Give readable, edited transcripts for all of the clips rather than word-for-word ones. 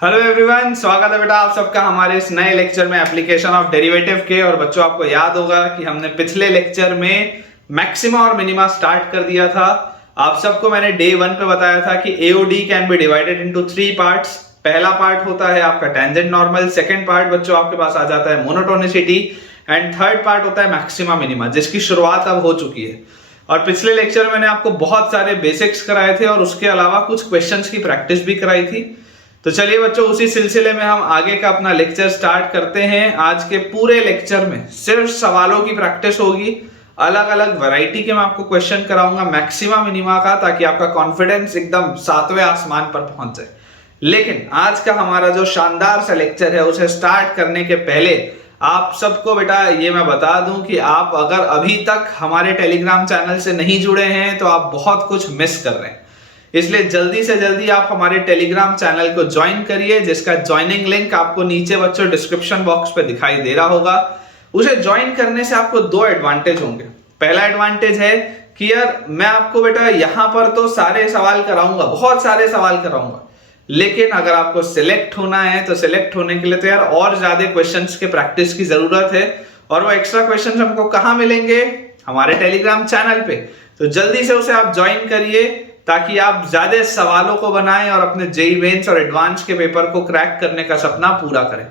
Hello everyone, स्वागत है बेटा आप सबका हमारे इस नए लेक्चर में एप्लीकेशन ऑफ डेरिवेटिव के। और बच्चों आपको याद होगा कि हमने पिछले लेक्चर में मैक्सिमा और मिनिमा स्टार्ट कर दिया था। आप सबको मैंने डे 1 पे बताया था कि AOD can be divided into 3 parts. पहला पार्ट होता है आपका टेंजेंट नॉर्मल, सेकंड पार्ट बच्चों आपके पास आ जाता है मोनोटोनिसिटी एंड थर्ड पार्ट होता है मैक्सिमा मिनिमा, जिसकी शुरुआत अब हो चुकी है। और पिछले लेक्चर में मैंने आपको बहुत सारे बेसिक्स कराए थे और उसके अलावा कुछ क्वेश्चंस की प्रैक्टिस भी कराई थी। तो चलिए बच्चों, उसी सिलसिले में हम आगे का अपना लेक्चर स्टार्ट करते हैं। आज के पूरे लेक्चर में सिर्फ सवालों की प्रैक्टिस होगी। अलग अलग वैरायटी के मैं आपको क्वेश्चन कराऊंगा मैक्सिमा मिनिमा का, ताकि आपका कॉन्फिडेंस एकदम 7वें आसमान पर पहुंच जाए। लेकिन आज का हमारा जो शानदार सा लेक्चर है, उसे स्टार्ट करने के पहले आप सबको बेटा ये मैं बता दूं कि आप अगर अभी तक हमारे टेलीग्राम चैनल से नहीं जुड़े हैं तो आप बहुत कुछ मिस कर रहे हैं। इसलिए जल्दी से जल्दी आप हमारे टेलीग्राम चैनल को ज्वाइन करिए, जिसका ज्वाइनिंग लिंक आपको नीचे बच्चों डिस्क्रिप्शन बॉक्स पे दिखाई दे रहा होगा। उसे ज्वाइन करने से आपको 2 एडवांटेज होंगे। पहला एडवांटेज है कि यार मैं आपको बेटा यहां पर तो सारे सवाल कराऊंगा, बहुत सारे सवाल कराऊंगा, लेकिन अगर आपको सिलेक्ट होना है तो सिलेक्ट होने के लिए तो यार और ज्यादा क्वेश्चंस के प्रैक्टिस की जरूरत है। और वो एक्स्ट्रा क्वेश्चंस हमको कहां मिलेंगे? हमारे टेलीग्राम चैनल पे। तो जल्दी से उसे आप ज्वाइन करिए ताकि आप ज्यादा सवालों को बनाएं और अपने जेईई मेंस और एडवांस के पेपर को क्रैक करने का सपना पूरा करें।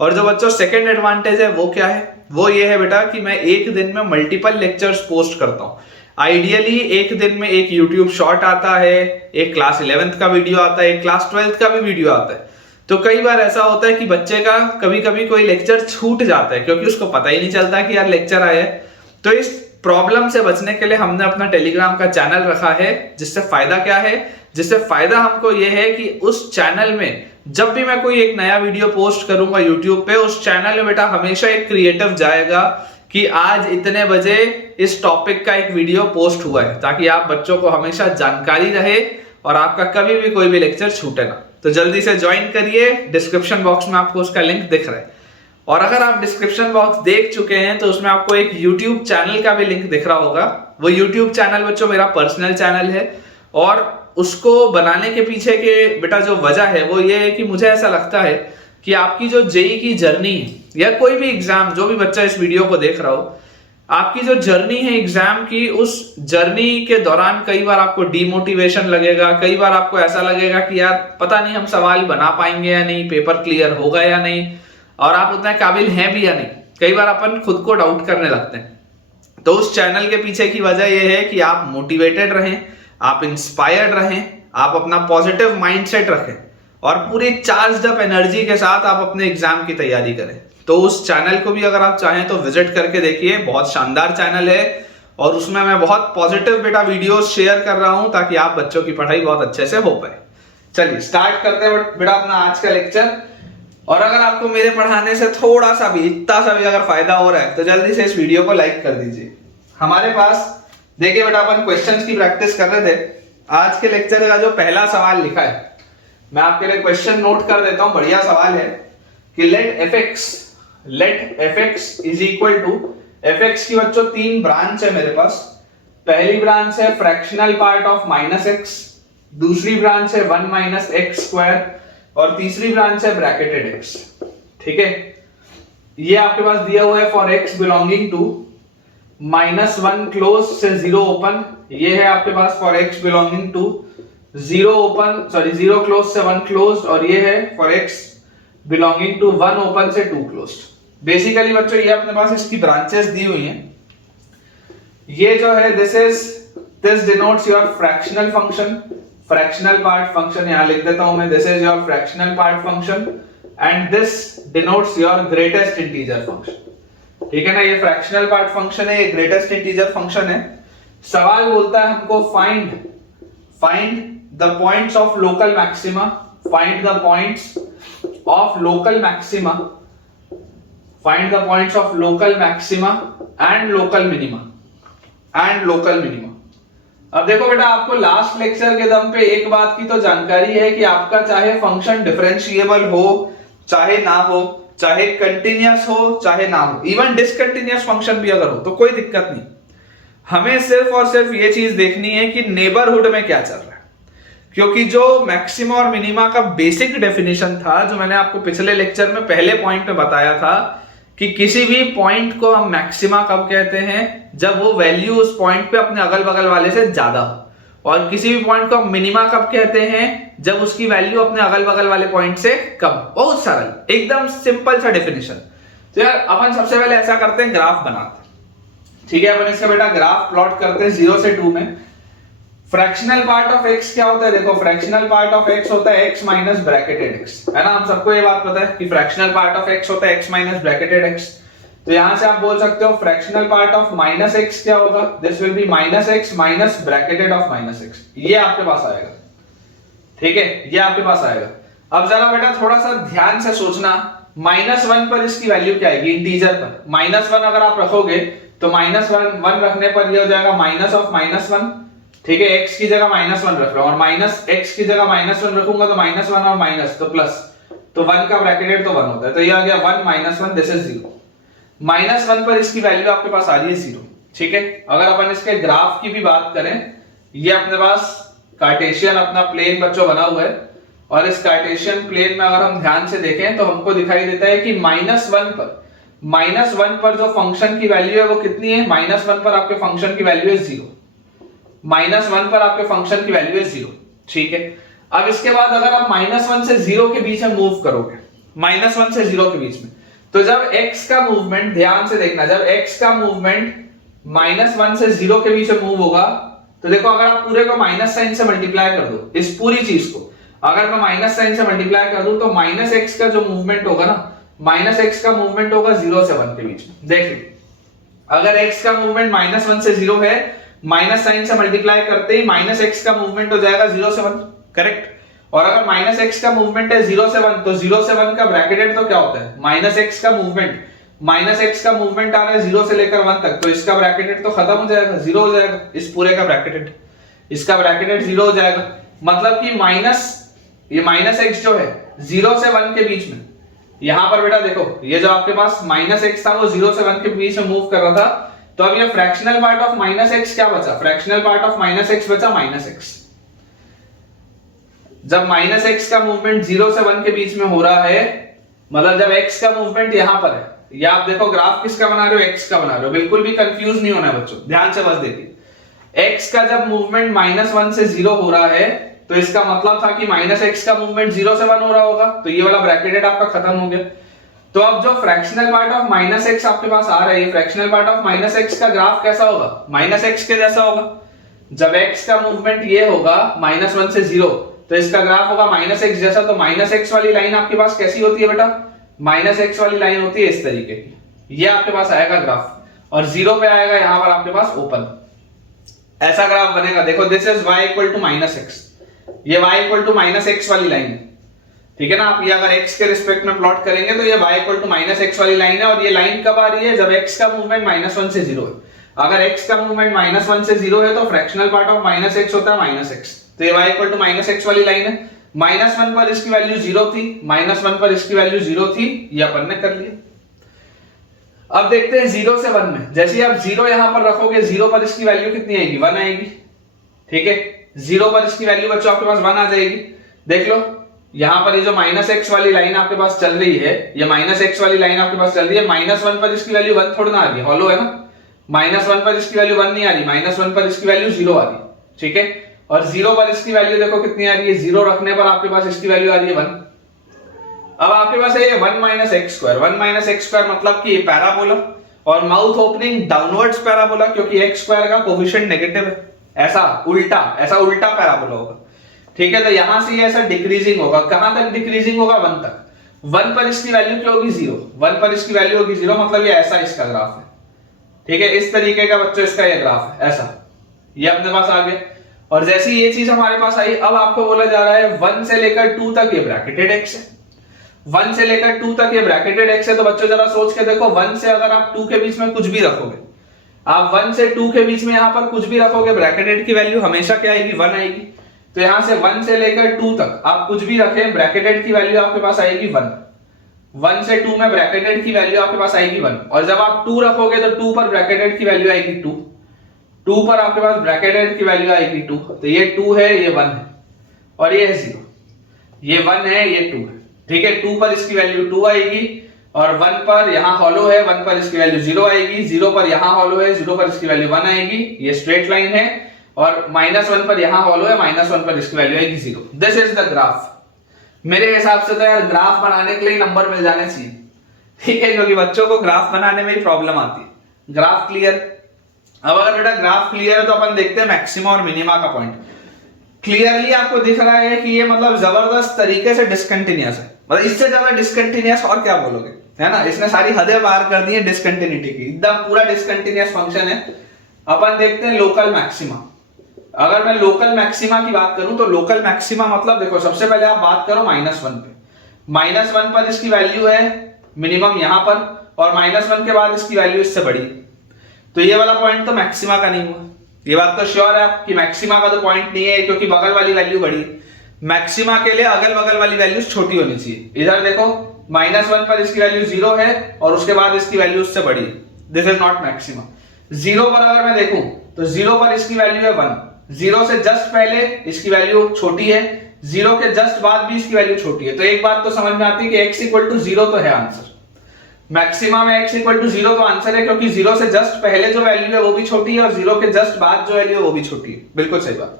और जो बच्चों सेकंड एडवांटेज है वो क्या है? वो ये है बेटा कि मैं एक दिन में मल्टीपल लेक्चर्स पोस्ट करता हूं। आइडियली एक दिन में एक यूट्यूब शॉर्ट आता है, एक क्लास 11th का वीडियो आता है, एक क्लास 12th का भी वीडियो आता है। तो कई बार ऐसा होता है कि बच्चे का कभी कभी कोई लेक्चर छूट जाता है क्योंकि उसको पता ही नहीं चलता कि यार लेक्चर आया है। तो इस प्रॉब्लम से बचने के लिए हमने अपना टेलीग्राम का चैनल रखा है। जिससे फायदा क्या है? जिससे फायदा हमको यह है कि उस चैनल में जब भी मैं कोई एक नया वीडियो पोस्ट करूंगा यूट्यूब पे, उस चैनल में बेटा हमेशा एक क्रिएटिव जाएगा कि आज इतने बजे इस टॉपिक का एक वीडियो पोस्ट हुआ है, ताकि आप बच्चों को हमेशा जानकारी रहे और आपका कभी भी कोई भी लेक्चर छूटे ना। तो जल्दी से ज्वाइन करिए, डिस्क्रिप्शन बॉक्स में आपको उसका लिंक दिख रहा है। और अगर आप डिस्क्रिप्शन बॉक्स देख चुके हैं तो उसमें आपको एक YouTube चैनल का भी लिंक दिख रहा होगा। वो YouTube चैनल बच्चों मेरा पर्सनल चैनल है और उसको बनाने के पीछे के बेटा जो वजह है वो ये है कि मुझे ऐसा लगता है कि आपकी जो जेईई की जर्नी है या कोई भी एग्जाम, जो भी बच्चा इस वीडियो को देख रहा हो, आपकी जो जर्नी है एग्जाम की, उस जर्नी के दौरान कई बार आपको डीमोटिवेशन लगेगा, कई बार आपको ऐसा लगेगा कि यार पता नहीं हम सवाल बना पाएंगे या नहीं, पेपर क्लियर होगा या नहीं, और आप उतने काबिल हैं भी या नहीं। कई बार अपन खुद को डाउट करने लगते हैं। तो उस चैनल के पीछे की वजह यह है कि आप मोटिवेटेड रहें, आप इंस्पायर्ड रहें, आप अपना पॉजिटिव माइंडसेट रखें और पूरी चार्ज्ड अप एनर्जी के साथ आप अपने एग्जाम की तैयारी करें। तो उस चैनल को भी अगर आप चाहें तो विजिट करके देखिए, बहुत शानदार चैनल है और उसमें मैं बहुत पॉजिटिव बेटा वीडियोस शेयर कर रहा हूं ताकि आप बच्चों की पढ़ाई बहुत अच्छे से हो पाए। चलिए स्टार्ट करते हैं बेटा अपना आज का लेक्चर। और अगर आपको मेरे पढ़ाने से थोड़ा सा भी, इतना सा भी अगर फायदा हो रहा है तो जल्दी से इस वीडियो को लाइक कर दीजिए। हमारे पास देखिए बेटा अपन क्वेश्चंस की प्रैक्टिस कर रहे थे। आज के लेक्चर का जो पहला सवाल लिखा है, मैं आपके लिए क्वेश्चन नोट कर देता हूं। बढ़िया सवाल है कि let fx is equal to, fx की बच्चों 3 ब्रांच है मेरे पास। पहली ब्रांच है फ्रैक्शनल पार्ट ऑफ -x, दूसरी ब्रांच है 1 - x² और तीसरी ब्रांच है ब्रैकेटेड x। ठीक है, ये आपके पास दिया हुआ है for x belonging to -1 close से 0 ओपन। ये है आपके पास for x belonging to 0 close से 1 क्लोज, और ये है for x belonging to 1 open से 2 क्लोज। बेसिकली बच्चों ये अपने पास इसकी ब्रांचेस दी हुई हैं। ये जो है this denotes your fractional function, fractional part function यहां लिख देता हूं मैं, this is your fractional part function and this denotes your greatest integer function. ठीक है ना, ये फ्रैक्शनल पार्ट फंक्शन है, ये ग्रेटेस्ट इंटीजर फंक्शन है। सवाल बोलता है हमको find the points of local maxima, find the points of local maxima, find the points of local maxima and local minima. अब देखो बेटा, आपको लास्ट लेक्चर के दम पे एक बात की तो जानकारी है कि आपका चाहे फंक्शन डिफरेंशिएबल हो चाहे ना हो, चाहे कंटिन्यूअस हो चाहे ना हो, इवन डिसकंटिन्यूअस फंक्शन भी अगर हो तो कोई दिक्कत नहीं। हमें सिर्फ और सिर्फ ये चीज देखनी है कि नेबरहुड में क्या चल रहा है। क्योंकि जो मैक्सिमा और मिनिमा का बेसिक डेफिनेशन था, जो मैंने आपको पिछले लेक्चर में पहले पॉइंट में बताया था कि किसी भी पॉइंट को हम मैक्सिमा कब कहते हैं, जब वो वैल्यू उस पॉइंट पे अपने अगल बगल वाले से ज्यादा हो, और किसी भी पॉइंट को हम मिनिमा कब कहते हैं, जब उसकी वैल्यू अपने अगल बगल वाले पॉइंट से कम। बहुत सरल, एकदम सिंपल सा डेफिनेशन। तो यार अपन सबसे पहले ऐसा करते हैं, ग्राफ बनाते हैं। ठीक है, अपन इसका बेटा ग्राफ प्लॉट करते हैं 0 से 2 में। फ्रैक्शनल पार्ट ऑफ x क्या होता है? देखो, फ्रैक्शनल पार्ट ऑफ x होता है x माइनस ब्रैकेटेड x, है ना। हम सबको ये बात पता है कि फ्रैक्शनल पार्ट ऑफ x होता है x माइनस ब्रैकेटेड x। तो यहां से आप बोल सकते हो fractional part of minus x क्या होगा? This will B minus x minus bracketed of minus x। ये आपके पास आएगा, ठीक है, ये आपके पास आएगा। अब जरा बेटा थोड़ा सा ध्यान से सोचना, -1 पर इसकी वैल्यू क्या आएगी? इंटीजर पर -1 अगर आप रखोगे तो -1 रखने पर ये हो जाएगा माइनस ऑफ -1, ठीक है। x की जगह -1 रख रहा हूं, और माइनस x की जगह -1 रखूंगा तो -1 और माइनस तो प्लस, तो 1 का ब्रैकेटेड तो 1 होता है, तो ये आ गया 1 -1, दिस इज 0। -1 पर इसकी वैल्यू आपके पास आ रही है 0, ठीक है। अगर अपन इसके ग्राफ की भी बात करें, ये अपने पास कार्टेशियन अपना प्लेन बच्चों बना हुआ है, और इस कार्टेशियन प्लेन में अगर हम ध्यान से देखें तो हमको दिखाई देता है कि -1 पर जो फंक्शन की वैल्यू है वो कितनी है? -1 पर आपके फंक्शन की वैल्यू है 0। -1 पर आपके फंक्शन की वैल्यू है 0, ठीक है। अब इसके बाद अगर आप -1 से 0 के बीच में मूव करोगे, -1 से 0 के बीच में, तो जब x का मूवमेंट, ध्यान से देखना, जब x का मूवमेंट -1 से 0 के बीच में मूव होगा, तो देखो अगर आप पूरे को माइनस साइन से मल्टीप्लाई कर दो, इस पूरी चीज को अगर मैं माइनस साइन से मल्टीप्लाई कर दूं, तो -x का जो मूवमेंट होगा ना, -x का मूवमेंट होगा 0 से 1 के बीच में। देख लो, अगर x का मूवमेंट -1 से 0 है, माइनस साइन से मल्टीप्लाई करते ही -x का मूवमेंट हो जाएगा 0 से 1, करेक्ट। और अगर -x का मूवमेंट है 0 से 1, तो 0 से 1 का ब्रैकेटेड तो क्या होता है? -x का मूवमेंट, -x का मूवमेंट आ रहा है 0 से लेकर 1 तक, तो इसका ब्रैकेटेड तो खत्म हो जाएगा, 0 हो जाएगा, इस पूरे का ब्रैकेटेड, इसका ब्रैकेटेड 0 हो जाएगा। मतलब कि ये -x जो है 0 से 1 के बीच में, यहां पर बेटा देखो, ये जो आपके पास -x था वो 0 से 1 के बीच में मूव कर रहा था, तो अब ये फ्रैक्शनल पार्ट ऑफ -x क्या बचा? फ्रैक्शनल पार्ट ऑफ -x बचा -x। जब -x का मूवमेंट 0 से 1 के बीच में हो रहा है, मतलब जब x का मूवमेंट यहां पर है, या आप देखो ग्राफ किसका बना रहे हो? x का बना रहे हो, बिल्कुल भी कंफ्यूज नहीं होना है बच्चों, ध्यान से बस देखिए। x का जब मूवमेंट -1 से 0 हो रहा है, तो इसका मतलब था कि -x का मूवमेंट 0 से 1 हो रहा होगा, तो ये वाला ब्रैकेटेड आपका खत्म हो गया। तो अब जो फ्रैक्शनल पार्ट ऑफ -x आपके पास आ रहा है, फ्रैक्शनल पार्ट ऑफ -x का ग्राफ कैसा होगा? -x के जैसा होगा। जब x का मूवमेंट ये होगा -1 से 0, तो इसका ग्राफ होगा -x जैसा। तो -x वाली लाइन आपके पास कैसी होती है बेटा? -x वाली लाइन होती है इस तरीके की, ये आपके पास आएगा ग्राफ, और 0 पे आएगा यहां पर आपके पास ओपन, ऐसा ग्राफ बनेगा। देखो, this is y equal to -x, ये y इक्वल टू -x वाली लाइन है, ठीक है ना। आप ये अगर x के रिस्पेक्ट में प्लॉट करेंगे तो ये y इक्वल टू -x वाली लाइन है, और ये लाइन कब आ रही है? जब x का मूवमेंट -1 से 0 है। अगर x का मूवमेंट -1 से 0 है, तो फ्रैक्शनल पार्ट ऑफ -x होता है -x, तो ये y इक्वल टू -x वाली लाइन है। -1 पर इसकी वैल्यू 0 थी, -1 पर इसकी वैल्यू 0 थी, ये अपन ने कर लिया। अब देखते हैं 0 से 1 में, जैसे ही आप 0 यहां पर रखोगे, 0 पर इसकी वैल्यू कितनी आएगी? 1 आएगी, ठीक है। 0 पर इसकी वैल्यू बच्चों आपके पास 1 आ जाएगी। देख लो, यहां पर ये जो -x वाली लाइन आपके पास चल रही है, ये -x वाली लाइन आपके पास चल रही है, -1 पर इसकी वैल्यू 1 थोड़ी ना आ रही है, हॉलो है ना। -1 पर इसकी वैल्यू 1 नहीं आ रही, -1 पर इसकी वैल्यू 0 आ रही है, ठीक है। और 0 पर इसकी वैल्यू देखो कितनी आ रही है? 0 रखने पर आपके पास इसकी वैल्यू आ रही है 1। अब आपके पास है ये 1 - x², 1 - x² मतलब कि ये पैराबोला, और माउथ ओपनिंग डाउनवर्ड्स पैराबोला, क्योंकि x² का कोफिशिएंट नेगेटिव है, ऐसा उल्टा पैराबोला होगा, ठीक है। तो यहां से ये ऐसा डिक्रीजिंग होगा, कहां तक डिक्रीजिंग होगा? 1 तक। 1 पर इसकी वैल्यू क्या होगी? 0, 1 पर इसकी वैल्यू होगी 0, मतलब ये ऐसा इसका ग्राफ है, ठीक है। इस तरीके का बच्चों इसका ये ग्राफ है, ऐसा, ये अपने पास आ गया। और जैसी ये चीज हमारे पास आई, अब आपको बोला जा रहा है 1 से लेकर 2 तक ये ब्रैकेटेड x है, 1 से लेकर 2 तक ये ब्रैकेटेड x है। तो बच्चों जरा सोच के देखो, 1 से अगर आप 2 के बीच में कुछ भी रखोगे, आप 1 से 2 के बीच में यहां पर कुछ भी रखोगे, ब्रैकेटेड की वैल्यू हमेशा क्या आएगी? 1 आएगी। तो यहां से 1 से लेकर 2 तक आप कुछ भी रखें, ब्रैकेटेड की वैल्यू आपके पास आएगी 1। 1 से 2 में ब्रैकेटेड की वैल्यू आपके पास आएगी 1, और जब आप 2 रखोगे तो 2 पर ब्रैकेटेड की वैल्यू आएगी 2, 2 पर आपके पास ब्रैकेटेड की वैल्यू आएगी 2, तो ये 2 है, ये 1 है। और ये है 0, ये 1 है, ये 2 है, ठीक है। 2 पर इसकी वैल्यू 2 आएगी और 1 पर यहाँ हॉलो है, 1 पर इसकी वैल्यू 0 आएगी, 0 पर यहाँ हॉलो है, 0 पर इसकी वैल्यू 1 आएगी, ये स्ट्रेट लाइन है, और -1 पर यहाँ हॉलो है, -1 पर इसकी वैल्यू आएगी 0। This is the graph. मेरे हिसाब से तो यार ग्राफ बनाने के लिए नंबर मिल जाने चाहिए, ठीक है, क्योंकि बच्चों को ग्राफ बनाने में ही प्रॉब्लम आती है। Graph clear. अब अगर बेटा ग्राफ क्लियर है तो अपन देखते हैं मैक्सिमा और मिनिमा का पॉइंट। क्लियरली आपको दिख रहा है कि ये मतलब जबरदस्त तरीके से डिसकंटिन्यूअस है, मतलब इससे ज्यादा डिसकंटिन्यूअस और क्या बोलोगे, है ना। इसने सारी हदें पार कर दी है डिसकंटिन्यूटी की, एकदम पूरा डिसकंटिन्यूअस फंक्शन है। अपन देखते हैं लोकल मैक्सिमा। अगर मैं लोकल मैक्सिमा की बात करूं तो लोकल मैक्सिमा मतलब देखो, सबसे पहले आप बात करो -1 पे। -1 पर इसकी वैल्यू है मिनिमम यहां पर, और -1 के बाद इसकी वैल्यू इससे बड़ी, तो ये वाला पॉइंट तो मैक्सिमा का नहीं हुआ। ये बात तो श्योर है आपकी, मैक्सिमा का तो पॉइंट नहीं है, क्योंकि बगल वाली वैल्यू बड़ी। मैक्सिमा के लिए अगल बगल वाली वैल्यू छोटी होनी चाहिए। इधर देखो -1 पर इसकी वैल्यू 0 है और उसके बाद इसकी वैल्यू उससे बड़ी है, दिस इज नॉट मैक्सिमा। 0 पर अगर मैं देखूं तो 0 पर इसकी वैल्यू है 1, 0 से जस्ट पहले इसकी वैल्यू छोटी है, 0 के जस्ट बाद भी इसकी वैल्यू छोटी है। तो एक बात तो समझ में आती है कि x = 0 तो है आंसर। मैक्सिमा में x = 0 तो आंसर है, क्योंकि 0 से जस्ट पहले जो वैल्यू है वो भी छोटी है और 0 के जस्ट बाद जो वैल्यू है वो भी छोटी है। बिल्कुल सही बात।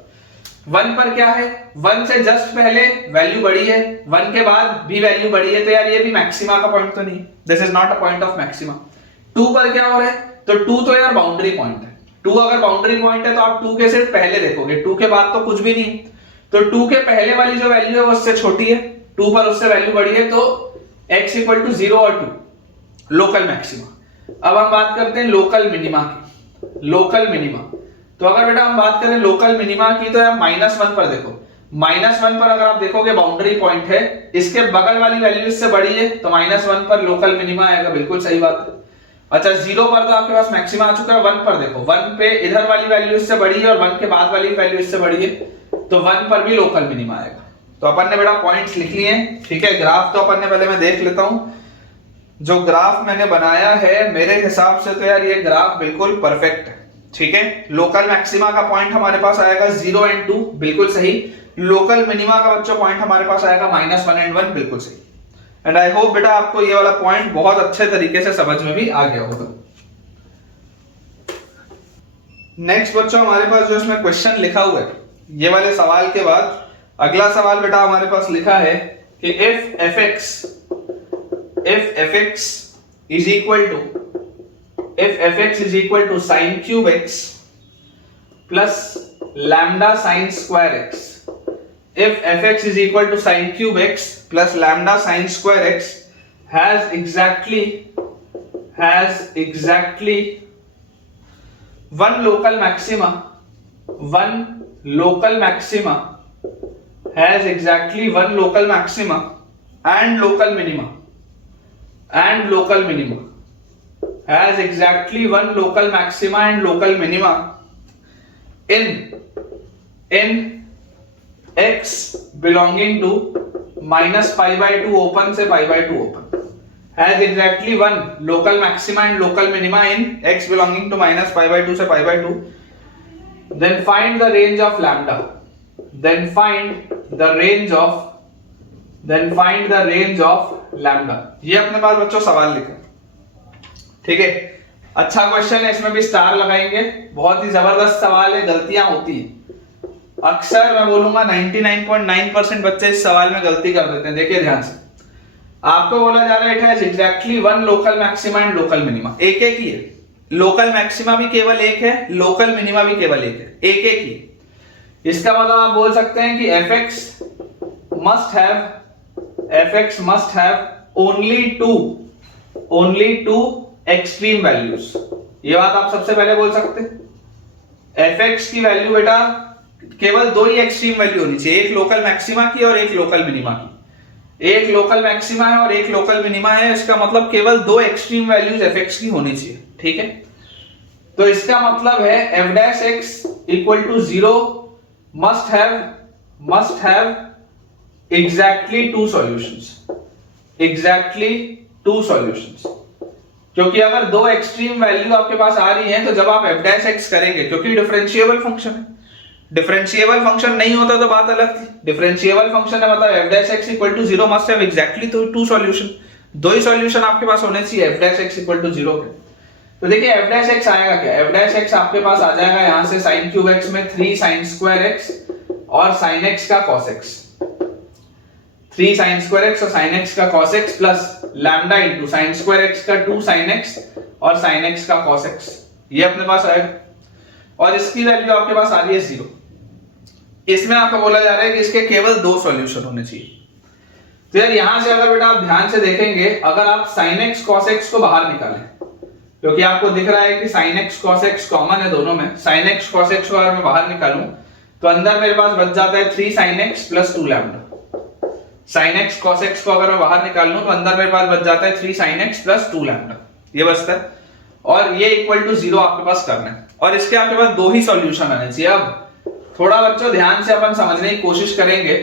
1 पर क्या है, 1 से जस्ट पहले वैल्यू बड़ी है, 1 के बाद भी वैल्यू बड़ी है, तो यार ये भी मैक्सिमा का पॉइंट तो नहीं, this is not a point of maxima. 2 पर क्या हो रहा है, तो 2 तो यार बाउंड्री पॉइंट है। 2 अगर बाउंड्री पॉइंट है तो आप 2 के सिर्फ पहले देखोगे, 2 के बाद तो कुछ भी नहीं। तो 2 के पहले वाली जो वैल्यू है वो उससे छोटी है, 2 पर उससे वैल्यू बड़ी है, तो x = 0 और 2, लोकल मैक्सिमा। अब हम बात करते हैं लोकल मिनिमा की। लोकल मिनिमा, तो अगर बेटा हम बात करें लोकल मिनिमा की, तो यार -1 पर देखो, -1 पर अगर आप देखोगे बाउंड्री पॉइंट है, इसके बगल वाली वैल्यू इससे बड़ी है, तो -1 पर लोकल मिनिमा आएगा, बिल्कुल सही बात है। अच्छा 0 पर तो आपके पास मैक्सिमा आ चुका है, 1 पर देखो, 1 पे इधर वाली वैल्यू इससे बड़ी है और 1 के बाद वाली वैल्यू इससे बड़ी है, तो 1 पर भी लोकल मिनिमा आएगा। तो अपन ने बेटा पॉइंट्स लिख लिए हैं, ठीक है। ग्राफ तो अपन ने पहले मैं देख लेता हूं, जो ग्राफ मैंने बनाया है मेरे हिसाब से तो यार ये ग्राफ बिल्कुल परफेक्ट है, ठीक है। लोकल मैक्सिमा का पॉइंट हमारे पास आएगा 0 और 2, बिल्कुल सही। लोकल मिनिमा का बच्चों पॉइंट हमारे पास आएगा -1 और 1, बिल्कुल सही। एंड आई होप बेटा आपको ये वाला पॉइंट बहुत अच्छे तरीके से समझ में भी आ गया होगा। नेक्स्ट बच्चों हमारे पास जो इसमें क्वेश्चन लिखा हुआ है, ये वाले सवाल के बाद अगला सवाल बेटा हमारे पास लिखा है कि if fx is equal to sin cube x plus lambda sin square x, if fx is equal to sin cube x plus lambda sin square x has exactly one local maxima, has exactly one local maxima and local minima, has exactly one local maxima and local minima in x belonging to -π/2 open से π/2 open, has exactly one local maxima and local minima in x belonging to -π/2 से π/2, then find the range of lambda, then find the range of lambda। ये अपने पास बच्चों सवाल लिखा, ठीक है। अच्छा क्वेश्चन है, इसमें भी स्टार लगाएंगे, बहुत ही जबरदस्त सवाल है, गलतियां होती है अक्सर, मैं बोलूंगा 99.9% बच्चे इस सवाल में गलती कर देते हैं। देखिए ध्यान से, आपको बोला जा रहा है it has exactly one local maxima and local minima, एक ही है, लोकल मैक्सिमा भी केवल एक है, लोकल मिनिमा भी केवल एक है, एक ही। इसका मतलब आप बोल सकते हैं कि fx must have only two extreme values, ये बात आप सबसे पहले बोल सकते हैं। fx की वैल्यू बेटा केवल दो ही एक्सट्रीम वैल्यू होनी चाहिए, एक लोकल मैक्सिमा की और एक लोकल मिनिमा की। एक लोकल मैक्सिमा है और एक लोकल मिनिमा है, इसका मतलब केवल दो एक्सट्रीम वैल्यूज fx की होनी चाहिए, ठीक है। तो इसका मतलब है f'(x = 0) must have exactly two solutions, क्योंकि अगर दो एक्सट्रीम वैल्यू आपके पास आ रही हैं तो जब आप f'(x) करेंगे, क्योंकि डिफरेंशिएबल फंक्शन है, डिफरेंशिएबल फंक्शन नहीं होता तो बात अलग थी, डिफरेंशिएबल फंक्शन है मतलब f dash x equal to 0 must have exactly two solution, दो ही सॉल्यूशन आपके पास होने चाहिए f dash x equal to 0 के। तो देखिए f डैश x आएगा क्या, f डैश x आपके पास आ जाएगा यहां से sin क्यूब x में 3 sin स्क्वायर x और sin x का cos x, 3 sin square x और sin x का cos x plus lambda into sin square x का 2 sin x और sin x का cos x, ये अपने पास आएगा और इसकी वैल्यू आपके पास आ रही है 0। इसमें आपको बोला जा रहा है कि इसके केवल दो सॉल्यूशन होने चाहिए। तो यार यहां से अगर बेटा आप ध्यान से देखेंगे, अगर आप sin x cos x को बाहर निकालें, क्योंकि आपको दिख रहा है कि sin x cos x common है दोनों में, sin x cos x को अगर मैं बाहर निकालूं तो अंदर मेरे पास बच जाता है 3 sin x plus 2 lambda. sin x cos x को अगर मैं बाहर निकाल लूं तो अंदर मेरे पास बच जाता है 3 sin x प्लस 2 लैम्डा, ये बचता है और ये इक्वल टू 0 आपके पास करना है और इसके आपके पास दो ही सॉल्यूशन आने चाहिए। अब थोड़ा बच्चों ध्यान से अपन समझने की कोशिश करेंगे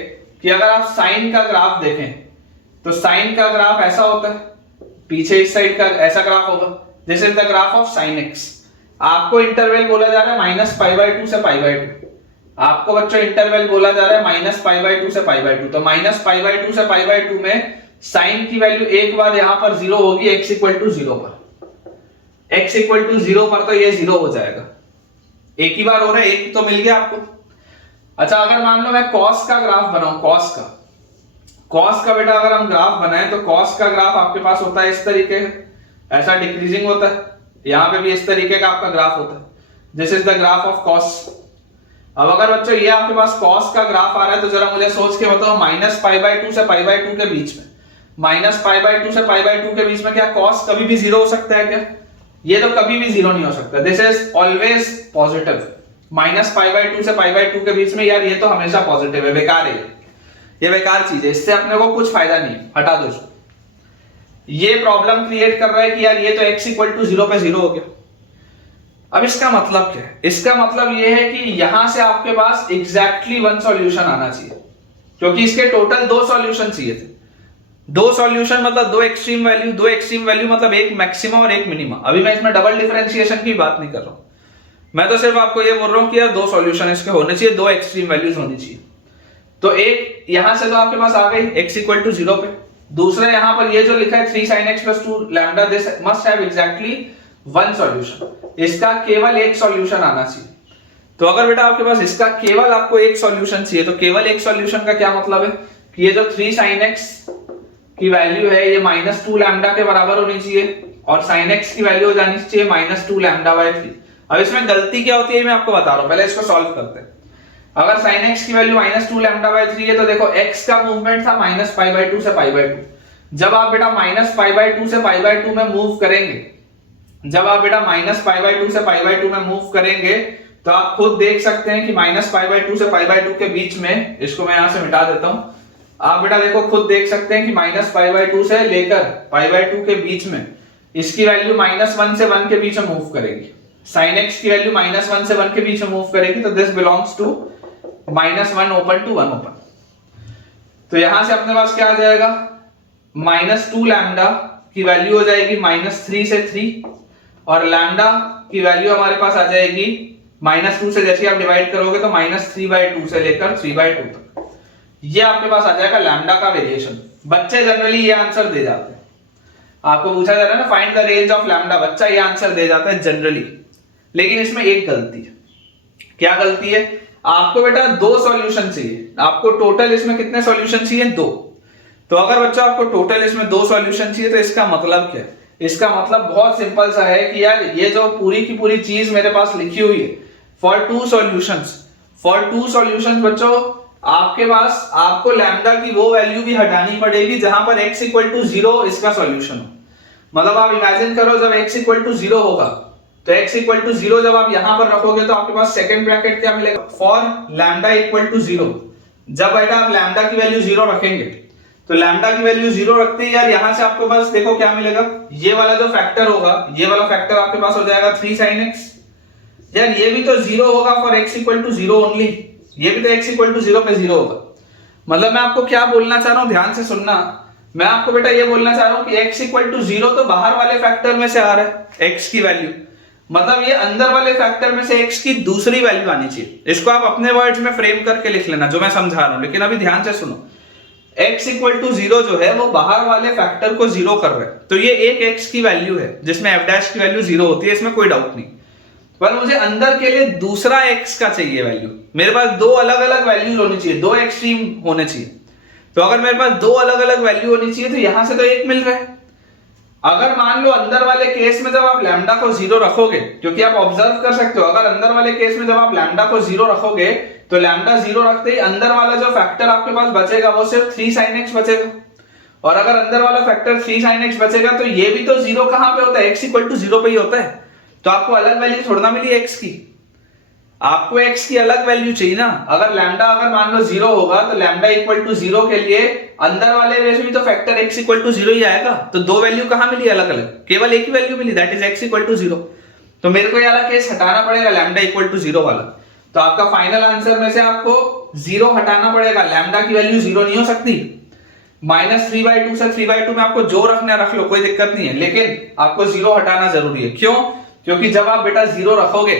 कि अगर आप साइन का ग्राफ देखें तो साइन का ग्राफ ऐसा होता है, पीछे इस साइड का ऐसा ग्राफ होगा, this is the graph of sin x। आपको इंटरवल बोला जा रहा है -π/2 से π/2, आपको बच्चों इंटरवल बोला जा रहा है -π/2 से π/2, तो -π/2 से π/2 में साइन की वैल्यू एक बार यहां पर 0 होगी x इक्वल टू 0 पर, x इक्वल टू 0 पर तो ये 0 हो जाएगा, एक ही बार हो रहा है, एक तो मिल गया आपको। अच्छा अगर मान लो मैं cos का ग्राफ बनाऊं, cos का बेटा अगर हम ग्राफ बनाएं तो cos का ग्राफ आपके पास होता है इस तरीके का, ऐसा डिक्रीजिंग होता है, यहां पे भी इस तरीके का आपका ग्राफ होता है, this is the graph of cos। अब अगर बच्चों ये आपके पास cos का ग्राफ आ रहा है तो जरा मुझे सोच के बताओ -π/2 से π/2 के बीच में, -π/2 से π/2 के बीच में क्या cos कभी भी 0 हो सकता है क्या? ये तो कभी भी 0 नहीं हो सकता, दिस इज ऑलवेज पॉजिटिव। -π/2 से π/2 के बीच में यार ये तो हमेशा पॉजिटिव है, बेकार है, ये बेकार चीज है, इससे अपने को कुछ फायदा नहीं है, हटा दो इसको। ये प्रॉब्लम क्रिएट कर रहा है कि यार ये तो x इक्वल टू 0 पे 0 हो गया। अब इसका मतलब क्या है? इसका मतलब ये है कि यहां से आपके पास एग्जैक्टली वन सॉल्यूशन आना चाहिए, क्योंकि इसके टोटल दो सॉल्यूशन चाहिए थे। दो सॉल्यूशन मतलब दो एक्सट्रीम वैल्यू मतलब एक मैक्सिमम और एक मिनिमम। अभी मैं इसमें डबल डिफरेंशिएशन की बात नहीं कर रहा हूं, मैं तो सिर्फ आपको ये बोल रहा हूं कि यार दो सॉल्यूशन इसके होने चाहिए, दो एक्सट्रीम वैल्यूज होनी चाहिए। तो एक यहां से तो आपके पास आ गई x इक्वल टू 0 पे, दूसरा यहां पर ये जो लिखा है 3 sin x plus 2 lambda, this must have exactly one solution, इसका केवल एक सॉल्यूशन आना चाहिए। तो अगर बेटा आपके पास इसका केवल आपको एक सॉल्यूशन चाहिए, तो केवल एक सॉल्यूशन का क्या मतलब है कि ये जो 3 sin x की वैल्यू है ये -2 लैम्डा के बराबर होनी चाहिए और sin x की वैल्यू हो जानी चाहिए -2 लैम्डा/3। अब इसमें गलती क्या होती है मैं आपको बता रहा हूं, पहले इसको सॉल्व करते हैं। अगर sin x की वैल्यू -2 लैम्डा/3 है तो देखो x का मूवमेंट था -π/2 से π/2। जब आप बेटा -π/2 से π/2 में मूव करेंगे, जब आप बेटा -π/2 से π/2 में मूव करेंगे तो आप खुद देख सकते हैं कि -π/2 से π/2 के बीच में, इसको मैं यहां से मिटा देता हूं, आप बेटा देखो खुद देख सकते हैं कि -π/2 से लेकर π/2 के बीच में इसकी वैल्यू -1 से 1 के बीच में मूव करेगी, sin x की वैल्यू -1 से 1 के बीच में मूव करेगी, तो this belongs to -1 open to 1 open. तो यहां से अपने पास क्या आ जाएगा, -2 लैम्डा की वैल्यू हो जाएगी -3 से 3 और लैम्डा की वैल्यू हमारे पास आ जाएगी -2 से, जैसे आप डिवाइड करोगे तो -3/2 से लेकर 3/2 तक, ये आपके पास आ जाएगा लैम्डा का वेरिएशन। बच्चे जनरली ये आंसर दे जाते हैं, आपको पूछा जा रहा है ना find the range of lambda, बच्चा ये आंसर दे जाता है जनरली। लेकिन इसमें एक गलती है, क्या गलती है, आपको बेटा दो सॉल्यूशन चाहिए, आपको टोटल इसमें कितने सॉल्यूशन चाहिए, दो। तो अगर बच्चा आपको टोटल इसमें दो सॉल्यूशन चाहिए तो इसका मतलब क्या है, इसका मतलब बहुत सिंपल सा है कि यार ये जो पूरी की पूरी चीज मेरे पास लिखी हुई है फॉर टू सॉल्यूशंस बच्चों, आपके पास आपको लैम्डा की वो वैल्यू भी हटानी पड़ेगी जहां पर x इक्वल टू 0 इसका सॉल्यूशन हो। मतलब आप इमेजिन करो जब x इक्वल टू 0 होगा तो x इक्वल टू 0 जब आप यहां पर रखोगे तो आपके पास सेकंड ब्रैकेट क्या मिलेगा, फॉर लैम्डा इक्वल टू 0। जब बेटा आप लैम्डा की वैल्यू 0 रखेंगे तो लैम्डा की वैल्यू 0 रखते ही यार यहां से आपके पास देखो क्या मिलेगा, ये वाला जो फैक्टर होगा, ये वाला फैक्टर आपके पास हो जाएगा 3 sin x। यार ये भी तो 0 होगा for x equal to 0 only, ये भी तो x इक्वल टू 0 पे 0 होगा। मतलब मैं आपको क्या बोलना चाह रहा हूं, ध्यान से सुनना, मैं आपको बेटा ये बोलना चाह रहा हूं कि x इक्वल टू 0 तो बाहर वाले फैक्टर में से आ रहा है x की वैल्यू, मतलब ये अंदर वाले फैक्टर में से x की दूसरी वैल्यू आनी चाहिए। इसको आप अपने वर्ड्स में फ्रेम करके लिख लेना जो मैं समझा रहा हूं, लेकिन अभी ध्यान से सुनो। x इक्वल टू 0 जो है वो बाहर वाले फैक्टर को 0 कर रहा है, तो ये एक x की वैल्यू है जिसमें f डैश की वैल्यू 0 होती है, इसमें कोई डाउट नहीं। पर मुझे अंदर के लिए दूसरा x का चाहिए वैल्यू। मेरे पास दो अलग अलग वैल्यूज होनी चाहिए, दो एक्सट्रीम होने चाहिए। तो अगर मेरे पास दो अलग अलग वैल्यू होनी चाहिए तो यहां से तो एक मिल रहा है। अगर मान लो अंदर वाले केस में जब आप लैम्डा को 0 रखोगे, क्योंकि आप ऑब्जर्व कर सकते हो अगर अंदर वाले केस में जब आप लैम्डा को 0 रखोगे तो लैम्डा 0 रखते ही अंदर वाला जो फैक्टर आपके पास बचेगा वो सिर्फ 3 sin x बचेगा। और अगर अंदर वाला फैक्टर 3 sin x बचेगा तो ये भी तो 0 कहां पे होता है, x इक्वल टू 0 पे ही होता है। तो आपको अलग वैल्यू थोड़ा ना मिली x की, आपको x की अलग वैल्यू चाहिए ना। अगर लैम्डा अगर मान लो 0 होगा तो लैम्डा इक्वल टू 0 के लिए अंदर वाले रेस में तो फैक्टर x इक्वल टू 0 ही आएगा। तो दो वैल्यू कहां मिली अलग अलग, केवल एक ही वैल्यू मिली, that is x equal to 0। तो मेरे को ये वाला केस हटाना पड़ेगा लैम्डा इक्वल टू 0 वाला। तो आपका फाइनल आंसर में से आपको 0 हटाना पड़ेगा, लैम्डा की वैल्यू 0 नहीं हो सकती। -3/2 से 3/2 में आपको जो रखना रख लो, कोई दिक्कत नहीं है, लेकिन आपको 0 हटाना जरूरी है। क्यों? क्योंकि जब आप बेटा 0 रखोगे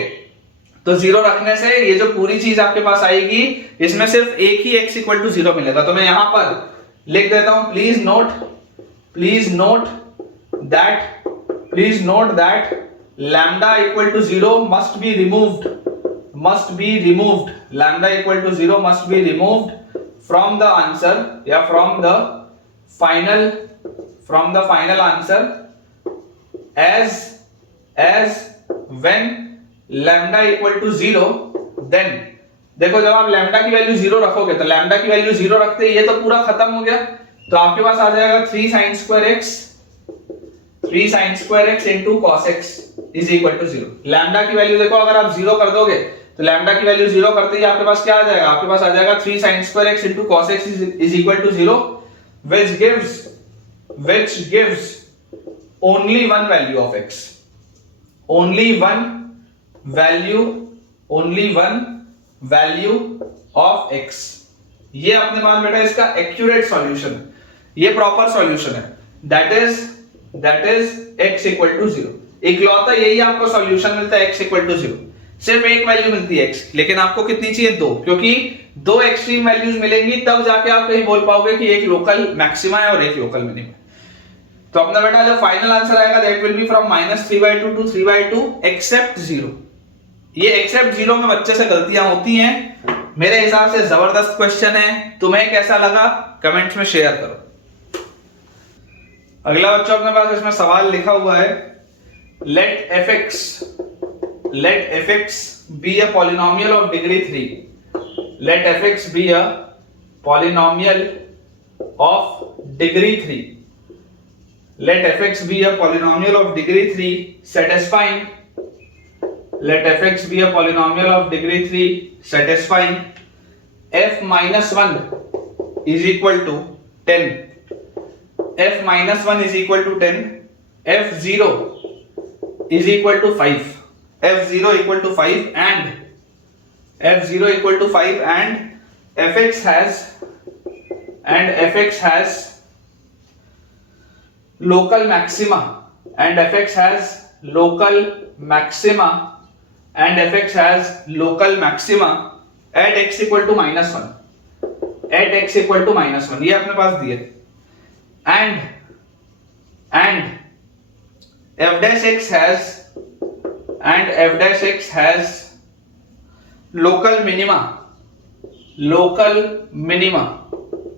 तो 0 रखने से ये जो पूरी चीज आपके पास आएगी इसमें सिर्फ एक ही x इक्वल टू 0 मिलेगा। तो मैं यहां पर लिख देता हूं, please note that lambda equal to 0 must be removed, lambda equal to 0 must be removed from the answer या from the final answer as when lambda equal to 0 then। देखो जब आप लैम्डा की वैल्यू 0 रखोगे तो लैम्डा की value 0 रखते ही ये तो पूरा खत्म हो गया। तो आपके पास आ जाएगा 3 sin square x into cos x is equal to 0। Lambda की वैल्यू देखो अगर आप 0 कर दोगे तो लैम्डा की वैल्यू 0 करते ही आपके पास क्या आ जाएगा, आपके पास आ जाएगा 3 sin square x into cos x is equal to 0 which gives only one value of x, only one value of x। ये अपने पास बेटा इसका एक्यूरेट सॉल्यूशन है, ये प्रॉपर सॉल्यूशन है, that is x equal to 0। इकलौता यही आपको सॉल्यूशन मिलता है x इक्वल टू 0। सिर्फ एक वैल्यू मिलती है x, लेकिन आपको कितनी चाहिए, दो, क्योंकि दो एक्सट्रीम वैल्यूज मिलेंगी तब जाके आप कहीं बोल पाओगे कि एक लोकल मैक्सिमा है और एक लोकल मिनिमा है। तो अपना बेटा जो फाइनल आंसर आएगा that will be from -3/2 to 3/2 except 0। ये एक्सेप्ट 0 में बच्चे से गलतियां होती हैं, मेरे हिसाब से जबरदस्त क्वेश्चन है। तुम्हें कैसा लगा कमेंट्स में शेयर करो। अगला बच्चों अपने पास इसमें सवाल लिखा हुआ है, let fx be a polynomial of degree 3। let fx be a polynomial of degree 3। let fx be a polynomial of degree 3 satisfying। let fx be a polynomial of degree 3 satisfying f minus 1 is equal to 10, f minus 1 is equal to 10, f0 is equal to 5, f0 equal to 5 and fx has local maxima and fx has local maxima at x equal to -1, at x equal to -1 ये अपने पास दिए, and f dash x has local minima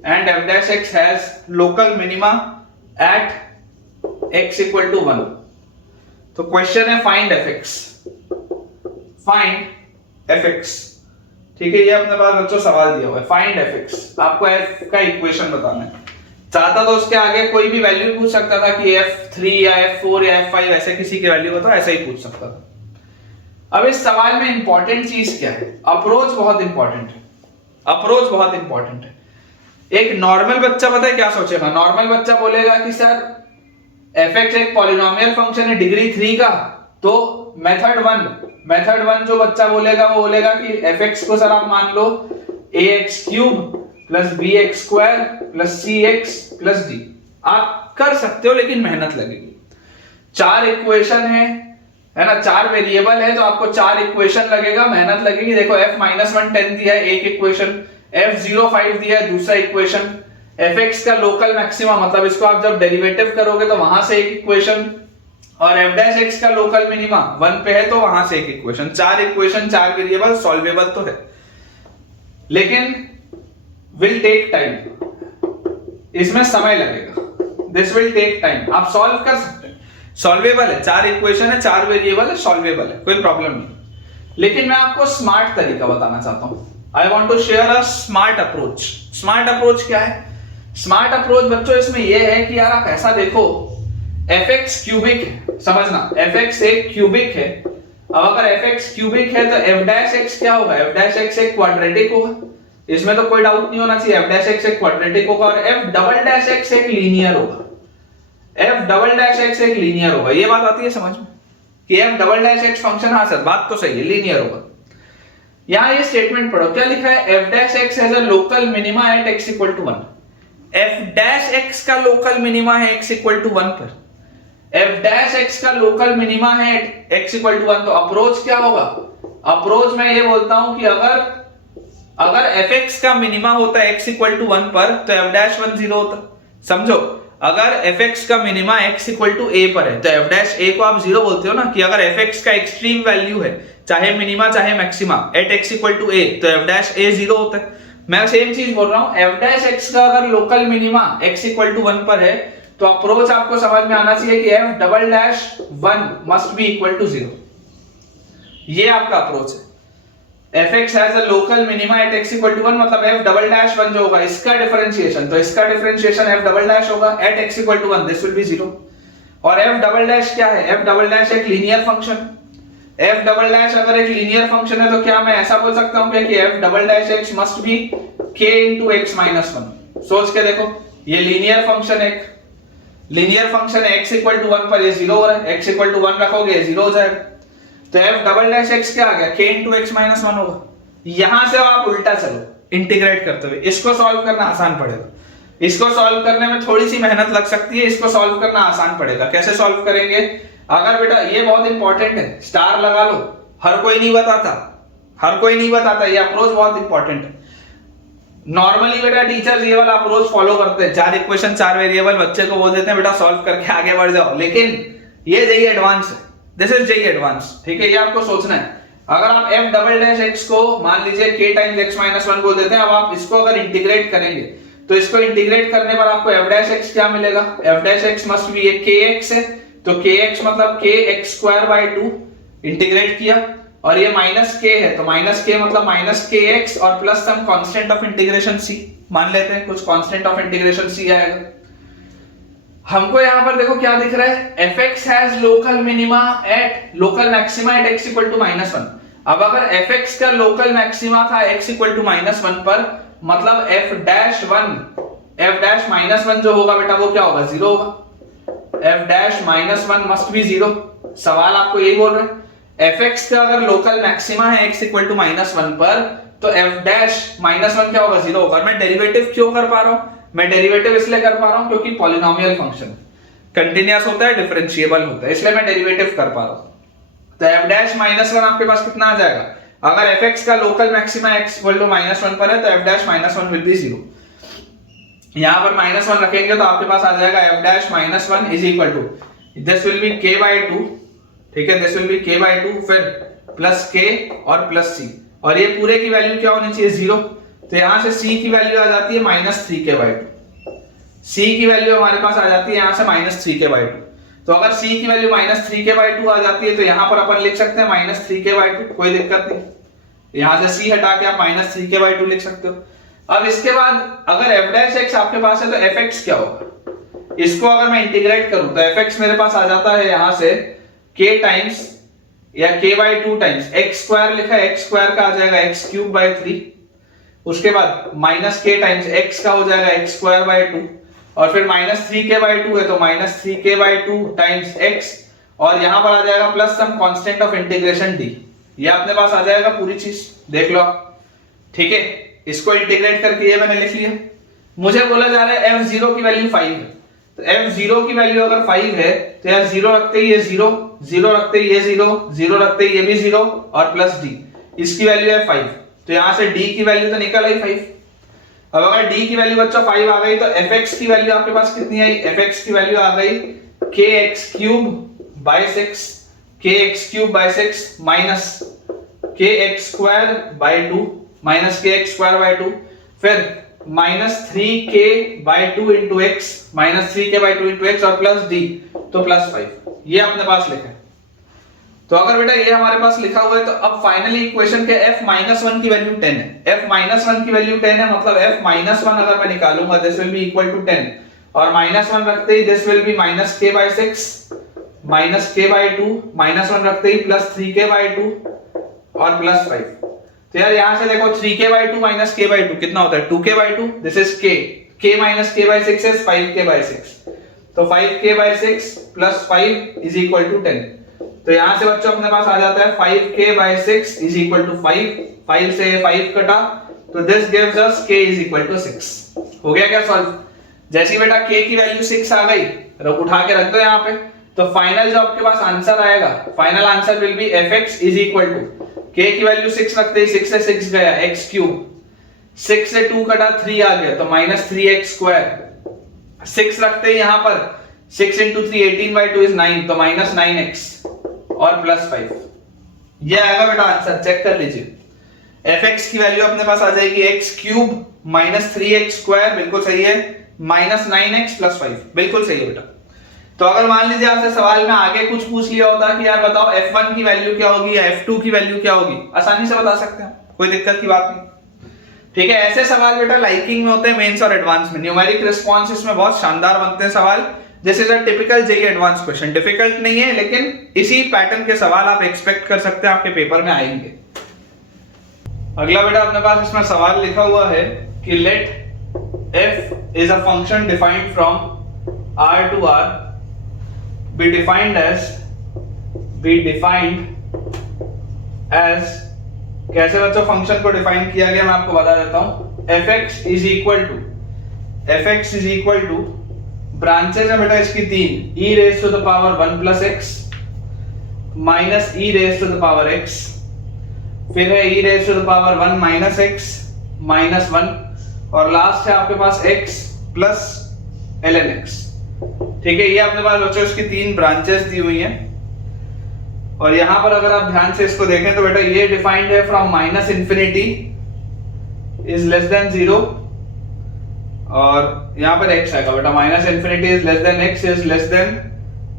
and f dash x has local minima at x equal to 1। तो question है find fx, ठीक है। ये अपने पास बच्चों सवाल दिया हुआ है, फाइंड fx, आपको f का इक्वेशन बताना है। चाहता तो उसके आगे कोई भी वैल्यू पूछ सकता था कि f3 या f4 या f5 ऐसे किसी की वैल्यू बताओ, ऐसा ही पूछ सकता था। अब इस सवाल में इंपॉर्टेंट चीज क्या है, अप्रोच बहुत इंपॉर्टेंट है। एक नॉर्मल बच्चा पता है क्या सोचेगा, नॉर्मल बच्चा बोलेगा कि सर fx एक पॉलिनोमियल फंक्शन है डिग्री 3 का, तो मेथड वन जो बच्चा बोलेगा वो बोलेगा कि fx को सर आप मान लो ax³ + bx² + cx + d। आप कर सकते हो लेकिन मेहनत लगेगी। 4 इक्वेशन है, है ना, 4 वेरिएबल है तो आपको 4 इक्वेशन लगेगा, मेहनत लगेगी। देखो f-1 10 दिया है एक इक्वेशन, f0 5 दिया है दूसरा इक्वेशन, fx का लोकल मैक्सिमा मतलब इसको आप जब डेरिवेटिव करोगे तो वहां से एक इक्वेशन, और f' का लोकल मिनिमा 1 पे है तो वहां से एक इक्वेशन। 4 इक्वेशन 4 वेरिएबल, सॉल्वेबल तो है लेकिन विल टेक टाइम, इसमें समय लगेगा, दिस विल टेक टाइम। आप सॉल्व कर सकते हैं, सॉल्वेबल है, 4 इक्वेशन है 4 वेरिएबल है, सॉल्वेबल है, कोई प्रॉब्लम नहीं। लेकिन मैं आपको स्मार्ट तरीका बताना चाहता हूं, I want to share a smart approach. Smart approach क्या है? स्मार्ट अप्रोच बच्चों इसमें यह है कि यार आप ऐसा देखो, fx क्यूबिक है, समझना fx एक क्यूबिक है। अब अगर fx क्यूबिक है तो f' क्या होगा? f' एक क्वाड्रेटिक होगा, इसमें तो कोई डाउट नहीं होना चाहिए, f' एक क्वाड्रेटिक होगा, और f" एक लीनियर होगा, f" एक लीनियर होगा। ये बात आती है समझ में कि f" फंक्शन, हाँ सर बात तो सही है, लीनियर होगा। यहां ये स्टेटमेंट पढ़ो, क्या लिखा है? f' has a local minima at x equal to 1। f' का लोकल मिनिमा है x इक्वल टू 1 पर, f' का लोकल मिनिमा है x इक्वल टू 1, तो अप्रोच क्या होगा? अप्रोच मैं ये बोलता हूं कि अगर fx का मिनिमा होता है x इक्वल टू 1 पर तो f' 0 होता। समझो, अगर fx का minima x equal to a पर है तो f' को आप 0 बोलते हो ना, कि अगर fx का एक्सट्रीम वैल्यू है, चाहे मिनिमा चाहे maxima, at x equal to a तो f' 0 होता है। मैं सेम चीज बोल रहा हूं, f' का अगर local minima x equal to 1 पर है तो अप्रोच आपको समझ में आना चाहिए कि f'1 must be equal to 0। ये आपका अप्रोच है। fx has a local minima at x equal to 1 मतलब f'1 जो होगा इसका डिफरेंशिएशन, तो इसका डिफरेंशिएशन f' होगा at x equal to 1, this will be 0। और f' क्या है? f' एक लीनियर फंक्शन, f' अगर एक लीनियर फंक्शन है तो क्या मैं ऐसा बोल सकता हूं कि f'(x) must be k into x minus 1। सोच के देखो, ये लीनियर फंक्शन है, लीनियर फंक्शन है, x इक्वल टू 1 पर ये 0 हो रहा है, x इक्वल टू 1 रखोगे 0 हो जाएगा, तो f'(x) क्या आ गया? k into x minus 1 होगा। यहां से आप उल्टा चलो इंटीग्रेट करते हुए, इसको सॉल्व करना आसान पड़ेगा, इसको सॉल्व करने में थोड़ी सी मेहनत लग सकती है, इसको सॉल्व करना आसान पड़ेगा। कैसे सॉल्व करेंगे? अगर बेटा ये बहुत इंपॉर्टेंट है, स्टार लगा लो, हर कोई नहीं बताता, हर कोई नहीं बताता, ये अप्रोच बहुत इंपॉर्टेंट है। नॉर्मली बेटा टीचर्स ये वाला अप्रोच फॉलो करते हैं, 4 इक्वेशन 4 वेरिएबल, बच्चे को बोल देते हैं बेटा सॉल्व करके आगे बढ़ जाओ, लेकिन ये जेई एडवांस है, दिस इज जेई एडवांस, ठीक है, ये आपको सोचना है। अगर आप f'(x) को मान लीजिए k टाइम्स x minus 1 बोल देते हैं, अब आप इसको अगर इंटीग्रेट करेंगे तो इसको इंटीग्रेट करने पर आपको f'(x) क्या मिलेगा? f'(x) मस्ट बी ये kx है, तो kx मतलब kx²/2 इंटीग्रेट किया, और ये माइनस k है तो माइनस k मतलब माइनस kx और plus some constant of integration c, मान लेते हैं कुछ कांस्टेंट ऑफ इंटीग्रेशन c आएगा। हमको यहां पर देखो क्या दिख रहा है, fx has local minima at local maxima at x equal to -1। अब अगर fx का लोकल मैक्सिमा था x इक्वल टू -1 पर, मतलब f'(1) जो होगा बेटा वो क्या होगा? 0 होगा, f'(-1) मस्ट बी 0। सवाल आपको यही बोल रहा है, fx का अगर लोकल मैक्सिमा है x इक्वल टू -1 पर तो f'(-1) क्या होगा? 0 होगा। और मैं डेरिवेटिव क्यों कर पा रहा हूं? मैं डेरिवेटिव इसलिए कर पा रहा हूं क्योंकि पॉलिनोमियल फंक्शन कंटीन्यूअस होता है, डिफरेंशिएबल होता है, इसलिए मैं डेरिवेटिव कर पा रहा हूं। तो f'-1 आपके पास कितना आ जाएगा? अगर fx का local maxima x equal to -1 पर है तो f'-1 विल बी 0। यहां पर -1 रखेंगे तो आपके पास आ जाएगा f'-1 is equal to, this will be k/2, ठीक है, दिस विल बी k/2, फिर प्लस k और प्लस c, और ये पूरे की वैल्यू क्या होनी चाहिए? 0। तो यहां से c की वैल्यू आ जाती है -3k/2, c की वैल्यू हमारे पास आ जाती है यहां से -3k/2। तो अगर c की वैल्यू -3k/2 आ जाती है तो यहां पर अपन लिख सकते हैं -3k/2, कोई दिक्कत नहीं, यहां से c हटा के आप -3k/2 लिख सकते हो। अब इसके बाद अगर f'(x) आपके पास है तो fx क्या होगा? इसको अगर मैं इंटीग्रेट करूं तो fx मेरे पास आ जाता है यहां से k टाइम्स या k/2 टाइम्स x² लिखा है, x² का आ जाएगा x³/3, उसके बाद -k टाइम्स x का हो जाएगा x²/2, और फिर -3k/2 है तो -3k/2 टाइम्स x, और यहां पर आ जाएगा plus some constant of integration d। ये अपने पास आ जाएगा पूरी चीज, देख लो आप, ठीक है। इसको इंटीग्रेट करके ये मैंने लिख लिया। मुझे बोला जा रहा है f0 की वैल्यू 5 है, तो f0 की वैल्यू अगर 5 है तो यार 0 रखते ही ये 0 जीरो रखते ही ये जीरो, जीरो रखते ही ये भी जीरो और प्लस डी, इसकी वैल्यू है 5, तो यहां से डी की वैल्यू तो निकल आई 5। अब अगर डी की वैल्यू बच्चों 5 आ गई तो fx की वैल्यू आपके पास कितनी आई, fx की वैल्यू आ गई kx³/6, kx³/6 minus kx²/2 minus kx²/2, फिर minus 3k/2 into x, minus 3k/2 into x और प्लस डी, तो प्लस 5, ये अपने पास लिखा है। तो अगर बेटा ये हमारे पास लिखा हुआ है तो अब फाइनली इक्वेशन के f-1 की वैल्यू 10 है, f-1 की वैल्यू 10 है, मतलब f-1 अगर मैं निकालूंगा this will be equal to 10 और -1 रखते ही this will be -k/6 minus k/2, -1 रखते ही प्लस 3k/2 और प्लस 5। तो यार यहां से देखो 3k/2 माइनस k/2 कितना होता है 2k/2, this is k minus k/6 is 5k/6, तो 5k/6 plus 5 is equal to 10। तो यहां से बच्चों अपने पास आ जाता है 5k/6 इज इक्वल टू 5, 5 से 5 कटा तो this gives us k is equal to 6। हो गया क्या सॉल्व? जैसे बेटा k की वैल्यू 6 आ गई, उठा के रख दो यहाँ पे, तो फाइनल जो आपके पास आंसर आएगा, final answer will be fx is equal to k की वैल्यू 6 रखते ही 6 से 6 गया x³, 6 से 2 कटा 3 आ गया तो -3x², 6 रखते ही यहां पर 6 into 3 18/2 is 9, तो -9x और प्लस 5, ये आएगा बेटा आंसर, चेक कर लीजिए। fx की वैल्यू अपने पास आ जाएगी x³ माइनस 3x², बिल्कुल सही है, -9x प्लस 5, बिल्कुल सही है बेटा। तो अगर मान लीजिए आपसे सवाल में आगे कुछ पूछ लिया होता कि यार बताओ f1 की वैल्यू क्या होगी या f2 की वैल्यू क्या होगी, आसानी से बता सकते हैं, कोई दिक्कत की बात नहीं। ठीक है, ऐसे सवाल बेटा लाइकिंग में होते हैं मेंस और एडवांस में, न्यूमेरिक रिस्पांस इसमें बहुत शानदार बनते हैं सवाल। This is a typical JEE advance question, difficult नहीं है लेकिन इसी पैटर्न के सवाल आप एक्सपेक्ट कर सकते हैं आपके पेपर में आएंगे। अगला बेटा अपने पास इसमें सवाल लिखा हुआ है कि let f is a function defined from r to r be defined as कैसे बच्चों फंक्शन को डिफाइन किया गया मैं आपको बता देता हूं। fx is equal to branches है बेटा इसकी 3, e raise to the power 1 plus x minus e raise to the power x, फिर है e raise to the power 1 minus x minus 1 और लास्ट है आपके पास x प्लस ln x। ठीक है, ये अपने पास बच्चों इसकी 3 ब्रांचेस दी हुई हैं और यहां पर अगर आप ध्यान से इसको देखें तो बेटा ये डिफाइंड है from minus infinity is less than 0 और यहां पर x आएगा बेटा, minus infinity is less than x is less than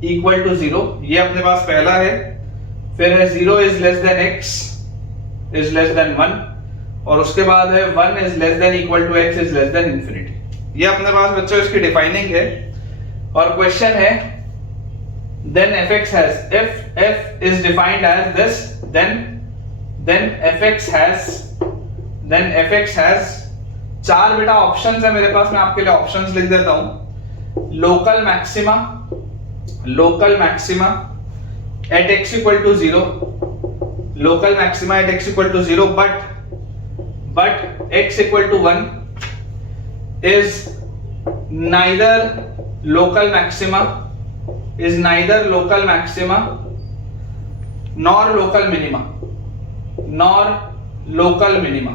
equal to 0, ये अपने पास पहला है। फिर है 0 is less than x is less than 1 और उसके बाद है 1 is less than equal to x is less than infinity. ये अपने पास बच्चों इसकी डिफाइनिंग है और क्वेश्चन है then fx has, if f is defined as this then fx has 4 बेटा ऑप्शंस है मेरे पास, मैं आपके लिए ऑप्शंस लिख देता हूं। Local maxima at x equal to 0, local maxima at x equal to 0 but x equal to 1 is neither local maxima nor local minima,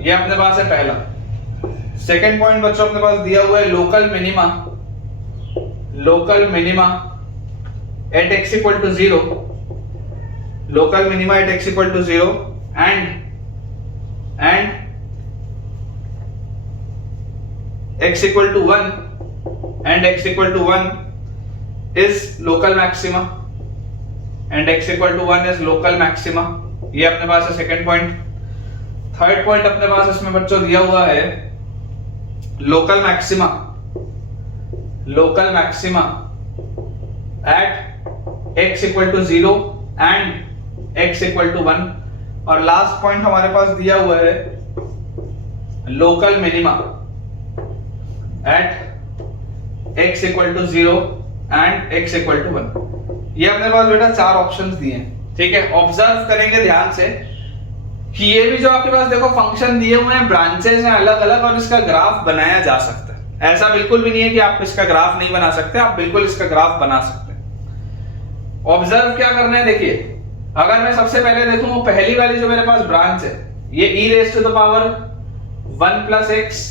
ये अपने पास है पहला। सेकेंड पॉइंट बच्चों अपने पास दिया हुआ है local minima at x equal to 0, local minima at x equal to 0 and x equal to 1 and x equal to 1 is local maxima and x equal to 1 is local maxima, ये अपने पास है second point. Third point अपने पास इसमें बच्चों दिया हुआ है local maxima at x equal to 0 and x equal to 1 और लास्ट पॉइंट हमारे पास दिया हुआ है local minima at x equal to 0 and x equal to 1। ये अपने पास बेटा 4 ऑप्शंस दिए हैं। ठीक है, ऑब्जर्व करेंगे ध्यान से कि ये भी जो आपके पास देखो फंक्शन दिए हुए हैं, ब्रांचेस हैं अलग अलग और इसका ग्राफ बनाया जा सकता है। ऐसा बिल्कुल भी नहीं है कि आप इसका ग्राफ नहीं बना सकते, आप बिल्कुल इसका ग्राफ बना सकते हैं। ऑब्जर्व क्या करना है, देखिए अगर मैं सबसे पहले देखूं वो पहली वाली जो मेरे पास ब्रांच है ये e raise to the power 1 plus x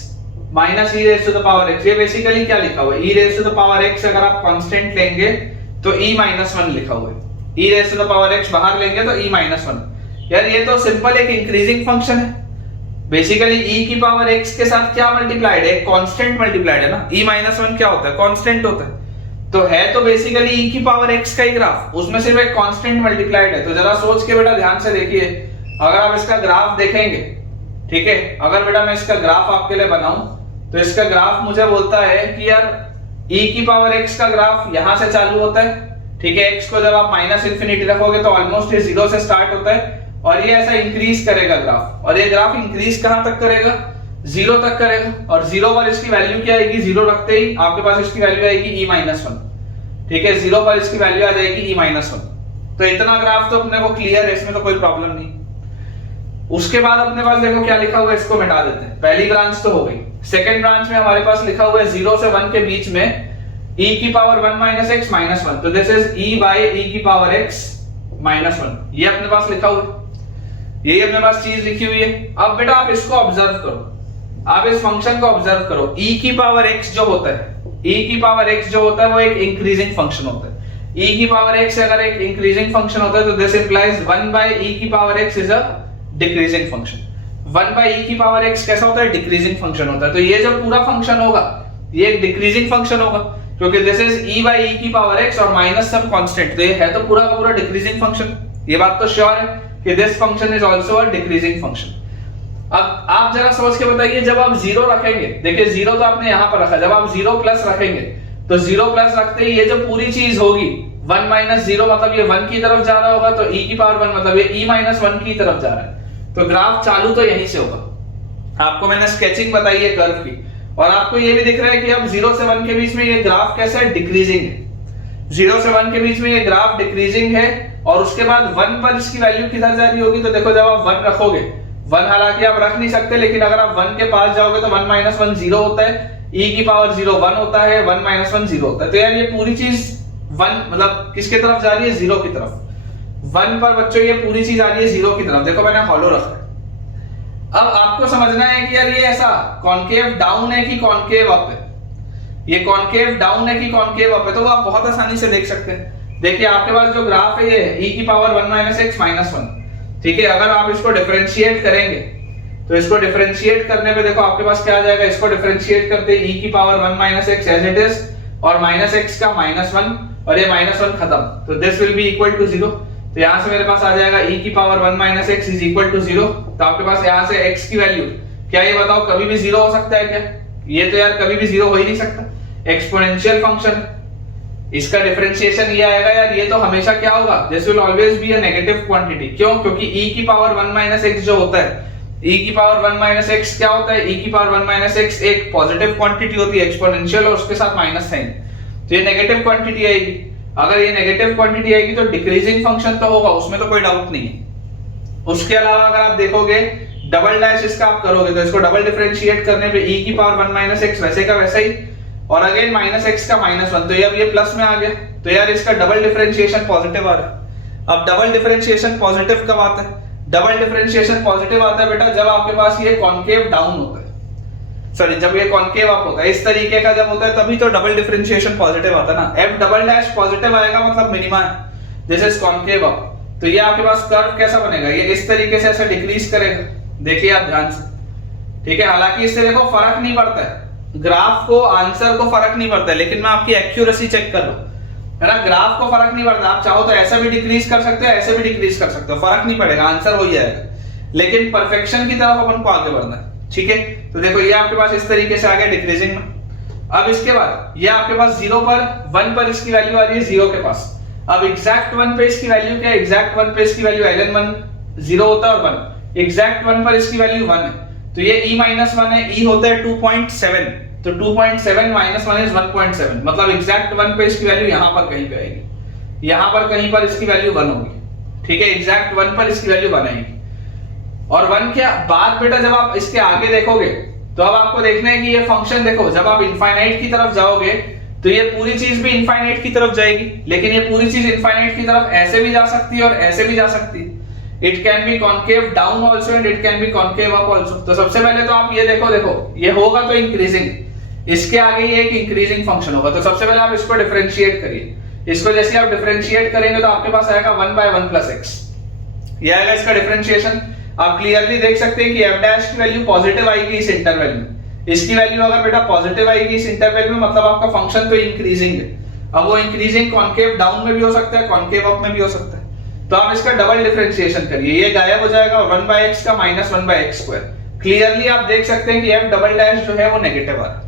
minus e raise to the power x, ये बेसिकली क्या लिखा हुआ है, e raise to the power x अगर आप कांस्टेंट लेंगे तो e माइनस 1 लिखा हुआ है, e raise to the power x बाहर लेंगे तो e माइनस 1। यार ये तो सिंपल एक इंक्रीजिंग फंक्शन है, बेसिकली e की पावर x के साथ क्या मल्टीप्लाइड है, कांस्टेंट मल्टीप्लाइड है ना, e माइनस 1 क्या होता है, कांस्टेंट होता है, तो है तो बेसिकली e की पावर x का ही ग्राफ, उसमें सिर्फ एक कांस्टेंट मल्टीप्लाइड है। तो जरा सोच के बेटा ध्यान से देखिए, अगर आप इसका ग्राफ देखेंगे, ठीक है, अगर बेटा मैं इसका ग्राफ आपके लिए बनाऊं तो इसका ग्राफ मुझे बोलता है कि यार e की पावर x का ग्राफ यहां से चालू होता है, ठीक है, x को जब आप माइनस इंफिनिटी रखोगे तो ऑलमोस्ट ये 0 से स्टार्ट होता है और ये ऐसा इंक्रीज करेगा ग्राफ, और ये ग्राफ इंक्रीज कहां तक करेगा, 0 तक करेगा, और 0 पर इसकी वैल्यू क्या आएगी, 0 रखते ही आपके पास इसकी वैल्यू आएगी e माइनस 1, ठीक है, 0 पर इसकी वैल्यू आ जाएगी e माइनस 1। तो इतना ग्राफ तो अपने को क्लियर है, इसमें तो कोई प्रॉब्लम नहीं। उसके बाद अपने पास देखो क्या लिखा हुआ है, इसको मिटा देते हैं, पहली ब्रांच तो हो गई। सेकंड ब्रांच में हमारे पास लिखा हुआ है 0 से 1 के बीच में e की पावर 1 माइनस x माइनस 1, तो this is e by e की पावर x माइनस 1, ये अपने पास लिखा हुआ है, यही अपने पास चीज लिखी हुई है। अब बेटा आप इसको ऑब्जर्व करो, आप इस फंक्शन को ऑब्जर्व करो, e की पावर x जो होता है, e की पावर x जो होता है वो एक इंक्रीजिंग फंक्शन होता है, e की पावर x अगर एक इंक्रीजिंग फंक्शन होता है तो दिस इंप्लाइज 1 बाय e की power x is a decreasing function. 1 by e की पावर x कैसा होता है, डिक्रीजिंग फंक्शन होता है, तो ये जो पूरा फंक्शन होगा ये एक डिक्रीजिंग फंक्शन होगा, क्योंकि this is e by e की पावर x और माइनस सम कांस्टेंट, तो ये है तो पूरा का पूरा डिक्रीजिंग फंक्शन, ये बात तो श्योर है कि this function is also a decreasing function. अब आप जरा सोच के बताइए, जब आप 0 रखेंगे, देखिए 0 तो आपने यहां पर रखा, जब आप 0 प्लस रखेंगे तो 0 प्लस रखते ही ये जो पूरी चीज होगी 1 माइनस 0 मतलब ये 1 की तरफ जा रहा होगा, तो e की पावर 1 मतलब ये e माइनस 1 की तरफ जा रहा है, तो ग्राफ चालू तो यहीं से होगा। आपको मैंने स्केचिंग बताई है कर्व की, और आपको ये भी दिख रहा है कि अब 0 से 1 के बीच में ये ग्राफ कैसा है, डिक्रीजिंग है, 0 से 1 के बीच में ये ग्राफ डिक्रीजिंग है, और उसके बाद 1 पर इसकी वैल्यू किधर जा रही होगी, तो देखो जब आप 1 रखोगे, 1 हालांकि आप रख नहीं सकते, लेकिन अगर आप 1 के पास जाओगे तो 1 माइनस 1 0 होता है, e की पावर 0 1 होता है, 1 माइनस 1 0 होता है, तो यार ये पूरी चीज 1 मतलब किसके तरफ जा रही है, 0 की तरफ। 1 पर बच्चों ये पूरी चीज आ रही है 0 की तरफ, देखो मैंने हॉलो रखा है। अब आपको समझना है कि यार ये ऐसा कॉन्केव डाउन है कि कॉन्केव अप है, ये कॉन्केव डाउन है कि कॉन्केव अप है, तो वो आप बहुत आसानी से देख सकते हैं। देखिए आपके पास जो ग्राफ है ये e की पावर 1 माइनस x माइनस 1, ठीक है, अगर आप इसको डिफरेंशिएट करेंगे तो इसको डिफरेंशिएट करने पे देखो आपके पास क्या आ जाएगा, इसको डिफरेंशिएट करते e की power 1 minus x as it is, और माइनस x का माइनस 1, और ये माइनस 1 खत्म, तो this will be equal to 0, तो यहां से मेरे पास आ जाएगा e की power 1 minus x is equal to 0, तो आपके पास यहां से x की वैल्यू क्या, ये बताओ कभी भी 0 हो सकता है क्या, ये तो यार कभी भी 0 हो ही नहीं सकता, एक्सपोनेंशियल फंक्शन, इसका डिफरेंशिएशन ये आएगा यार, ये तो हमेशा क्या होगा, this will always be a negative quantity, क्यों, क्योंकि e की पावर 1 माइनस x जो होता है, e की पावर 1 माइनस x क्या होता है, e की पावर 1 माइनस x एक पॉजिटिव क्वांटिटी होती है, एक्सपोनेंशियल, और उसके साथ माइनस साइन, तो ये नेगेटिव क्वांटिटी आएगी। अगर ये नेगेटिव क्वांटिटी आएगी तो डिक्रीजिंग फंक्शन तो होगा, उसमें तो कोई डाउट नहीं है। उसके अलावा अगर आप देखोगे डबल डैश इसका आप करोगे तो इसको डबल डिफरेंशिएट करने पे e की पावर 1 माइनस x वैसे का वैसा ही, और अगेन माइनस x का माइनस 1, तो ये अब ये प्लस में आ गया, तो यार इसका डबल डिफरेंशिएशन पॉजिटिव आ रहा है। अब डबल डिफरेंशिएशन पॉजिटिव कब आता है, डबल डिफरेंशिएशन पॉजिटिव आता है बेटा जब आपके पास ये कॉन्केव डाउन होता है, सॉरी जब ये कॉन्केव अप होता है, इस तरीके का जब होता है तभी तो डबल डिफरेंशिएशन पॉजिटिव आता है ना, f डबल डैश पॉजिटिव आएगा मतलब मिनिमा है, दिस इज कॉन्केव अप, तो ये आपके पास कर्व कैसा बनेगा, ये इस तरीके से ऐसा डिक्रीज करेगा, देखिए आप ध्यान से, ठीक है, हालांकि इससे देखो फर्क नहीं पड़ता है, ग्राफ को आंसर को फर्क नहीं पड़ता है, लेकिन मैं आपकी एक्यूरेसी चेक कर रहा हूं, है ना, ग्राफ को फर्क नहीं पड़ता, आप चाहो तो ऐसा भी डिक्रीज कर सकते हो, ऐसे भी डिक्रीज कर सकते हो, फर्क नहीं पड़ेगा, आंसर हो ही जाएगा, लेकिन परफेक्शन की तरफ अपन को आगे बढ़ना है, ठीक है। तो देखो ये आपके पास इस तरीके से आ गया डिक्रीजिंग में। अब इसके बाद ये आपके पास 0 पर 1 पर इसकी वैल्यू आ रही है 0 के पास, अब एग्जैक्ट 1 पे इसकी वैल्यू क्या है, एग्जैक्ट 1 पे इसकी वैल्यू ln1 0 होता है, और 1 एग्जैक्ट 1 पर इसकी वैल्यू 1 है, तो ये e माइनस 1 है, e होता है 2.7, तो 2.7 माइनस 1 इज 1.7, मतलब एग्जैक्ट 1 पे इसकी वैल्यू यहां पर कहीं पे आएगी, यहां पर कहीं पर इसकी वैल्यू 1 होगी, ठीक है, एग्जैक्ट 1 पर इसकी वैल्यू 1 आएगी। और 1 के बाद बेटा जब आप इसके आगे देखोगे तो अब आपको देखना है कि ये फंक्शन देखो, जब आप इनफाइनाइट की तरफ जाओगे तो ये पूरी चीज भी इनफाइनाइट की तरफ जाएगी, लेकिन ये पूरी चीज इनफाइनाइट की तरफ ऐसे भी जा सकती है और ऐसे भी जा सकती है। It can be concave down also and it can be concave up also. तो सबसे पहले तो आप ये देखो ये होगा तो इंक्रीजिंग, इसके आगे ये एक इंक्रीजिंग फंक्शन होगा। तो सबसे पहले आप इसको डिफरेंशिएट करिए। इसको जैसे आप डिफरेंशिएट करेंगे तो आपके पास आएगा 1/1 + x, ये आएगा इसका डिफरेंशिएशन। आप क्लियरली देख सकते हैं कि f डैश की वैल्यू पॉजिटिव आएगी इस इंटरवल में, इसकी वैल्यू अगर बेटा पॉजिटिव आएगी इस इंटरवल में मतलब आपका फंक्शन तो इंक्रीजिंग है। अब वो इंक्रीजिंग कॉन्केव डाउन में भी हो सकता है, कॉन्केव अप में भी हो सकता है। तो आप इसका डबल डिफरेंशिएशन करिए, ये गायब हो जाएगा 1/x का -1/x²। क्लियरली आप देख सकते हैं कि f डबल डैश जो है वो नेगेटिव आ रहा है।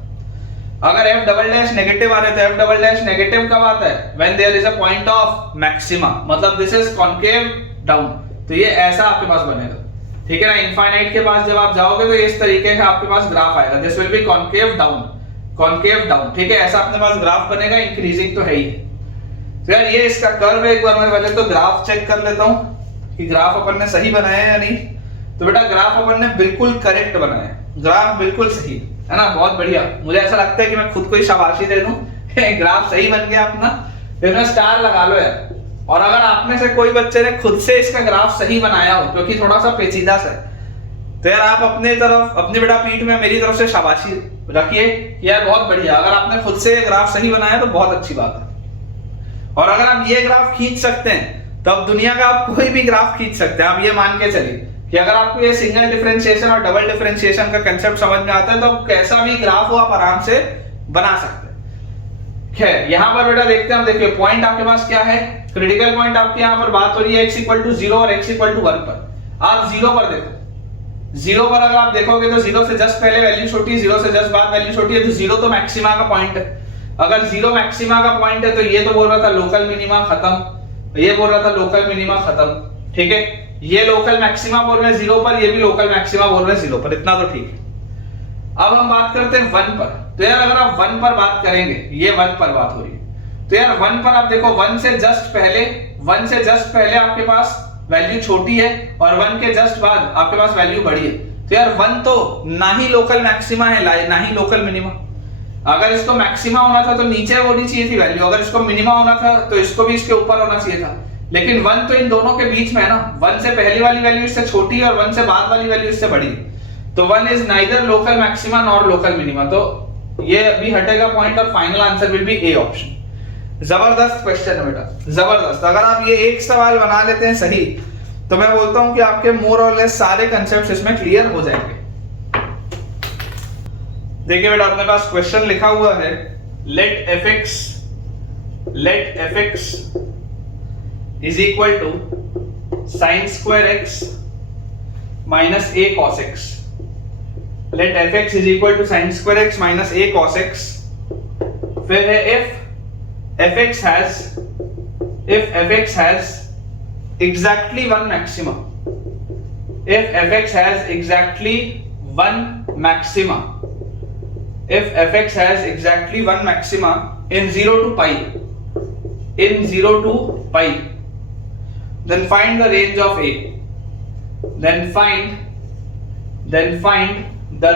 अगर f डबल डैश नेगेटिव आ रहा है तो f डबल डैश नेगेटिव कब आता है? When there is a point of maxima, मतलब दिस इज कॉन्केव डाउन। तो ये ऐसा आपके पास बनेगा, ठीक है ना। इनफाइनाइट के पास जब आप जाओगे तो इस तरीके का आपके पास ग्राफ आएगा, this will B concave down, concave down, ठीक है। ऐसा अपने पास ग्राफ बनेगा, इंक्रीजिंग तो है ही। तो यार ये इसका कर्व है, एक बार मैं पहले तो ग्राफ चेक कर लेता हूं कि ग्राफ अपन ने सही बनाया है या नहीं। तो बेटा ग्राफ अपन ने बिल्कुल करेक्ट बनाया है, ग्राफ बिल्कुल सही है ना, बहुत बढ़िया। मुझे ऐसा लगता है कि मैं खुद को ही शाबाशी दे दूं, ग्राफ सही बन गया अपना, फिर स्टार लगा लो यार। और अगर आप में से कोई बच्चे ने खुद से इसका ग्राफ सही बनाया हो, क्योंकि थोड़ा सा पेचीदा सा है, तो यार आप अपने तरफ अपनी बेटा पीठ में मेरी तरफ से शाबाशी रखिए यार, बहुत बढ़िया। अगर आपने खुद से ग्राफ सही बनाया तो बहुत अच्छी बात है। और अगर आप ये ग्राफ खींच सकते हैं तो अब दुनिया का आप कोई भी ग्राफ खींच सकते हैं। आप ये मान के चलिए कि अगर आपको ये सिंगल डिफरेंशिएशन और डबल डिफरेंशिएशन का कंसेप्ट समझ में आता है तो कैसा भी ग्राफ हो आप आराम से बना सकते हैं। खैर यहाँ पर बेटा देखते हैं, हम देखिए पॉइंट आपके पास क्या है, क्रिटिकल पॉइंट आपके यहाँ पर बात हो रही है x = 0 और x = 1 पर। आप 0 पर देखो, 0 पर अगर आप देखोगे तो 0 से जस्ट पहले वैल्यू छोटी है, 0 से जस्ट बाद वैल्यू छोटी है, तो 0 तो मैक्सिमा का पॉइंट है। अगर 0 मैक्सिमा का पॉइंट है तो ये तो बोल रहा था लोकल मिनिमा खत्म, ये बोल रहा था लोकल मिनिमा खत्म, ठीक है। ये लोकल मैक्सिमा बोल रहे हैं 0 पर, ये भी लोकल मैक्सिमा बोल रहे हैं 0 पर, इतना तो ठीक है। अब हम बात करते हैं 1 पर। तो यार अगर आप 1 पर बात करेंगे, ये 1 पर बात हो रही है, तो यार 1 पर आप देखो 1 से जस्ट पहले आपके पास वैल्यू छोटी है और 1 के जस्ट बाद आपके पास वैल्यू बड़ी है। तो यार 1 तो ना ही लोकल मैक्सिमा है ना ही लोकल मिनिमा। अगर इसको मैक्सिमा होना था तो नीचे होनी चाहिए थी वैल्यू, अगर इसको मिनिमा होना था तो इसको भी इसके ऊपर होना चाहिए था। लेकिन 1 तो इन दोनों के बीच में है ना, 1 से पहली वाली वैल्यू इससे छोटी है और 1 से बाद वाली वैल्यू इससे बड़ी है। तो 1 is neither local maxima nor local minima, तो ये अभी हटेगा पॉइंट और final answer will B A option. जबरदस्त क्वेश्चन है बेटा, जबरदस्त। अगर आप ये एक सवाल बना लेते हैं सही तो मैं बोलता हूं कि आपके मोर और लेस सारे कंसेप्ट इसमें क्लियर हो जाएंगे। देखिए बेटा अपने पास क्वेश्चन लिखा हुआ है, let fx is equal to sin square x minus a cos x. Let fx is equal to sin square x minus a cos x. फिर है if fx has exactly one maxima. If fx has exactly one maxima. If fx has exactly one maxima in 0 to pi, then find the range of a. Then find the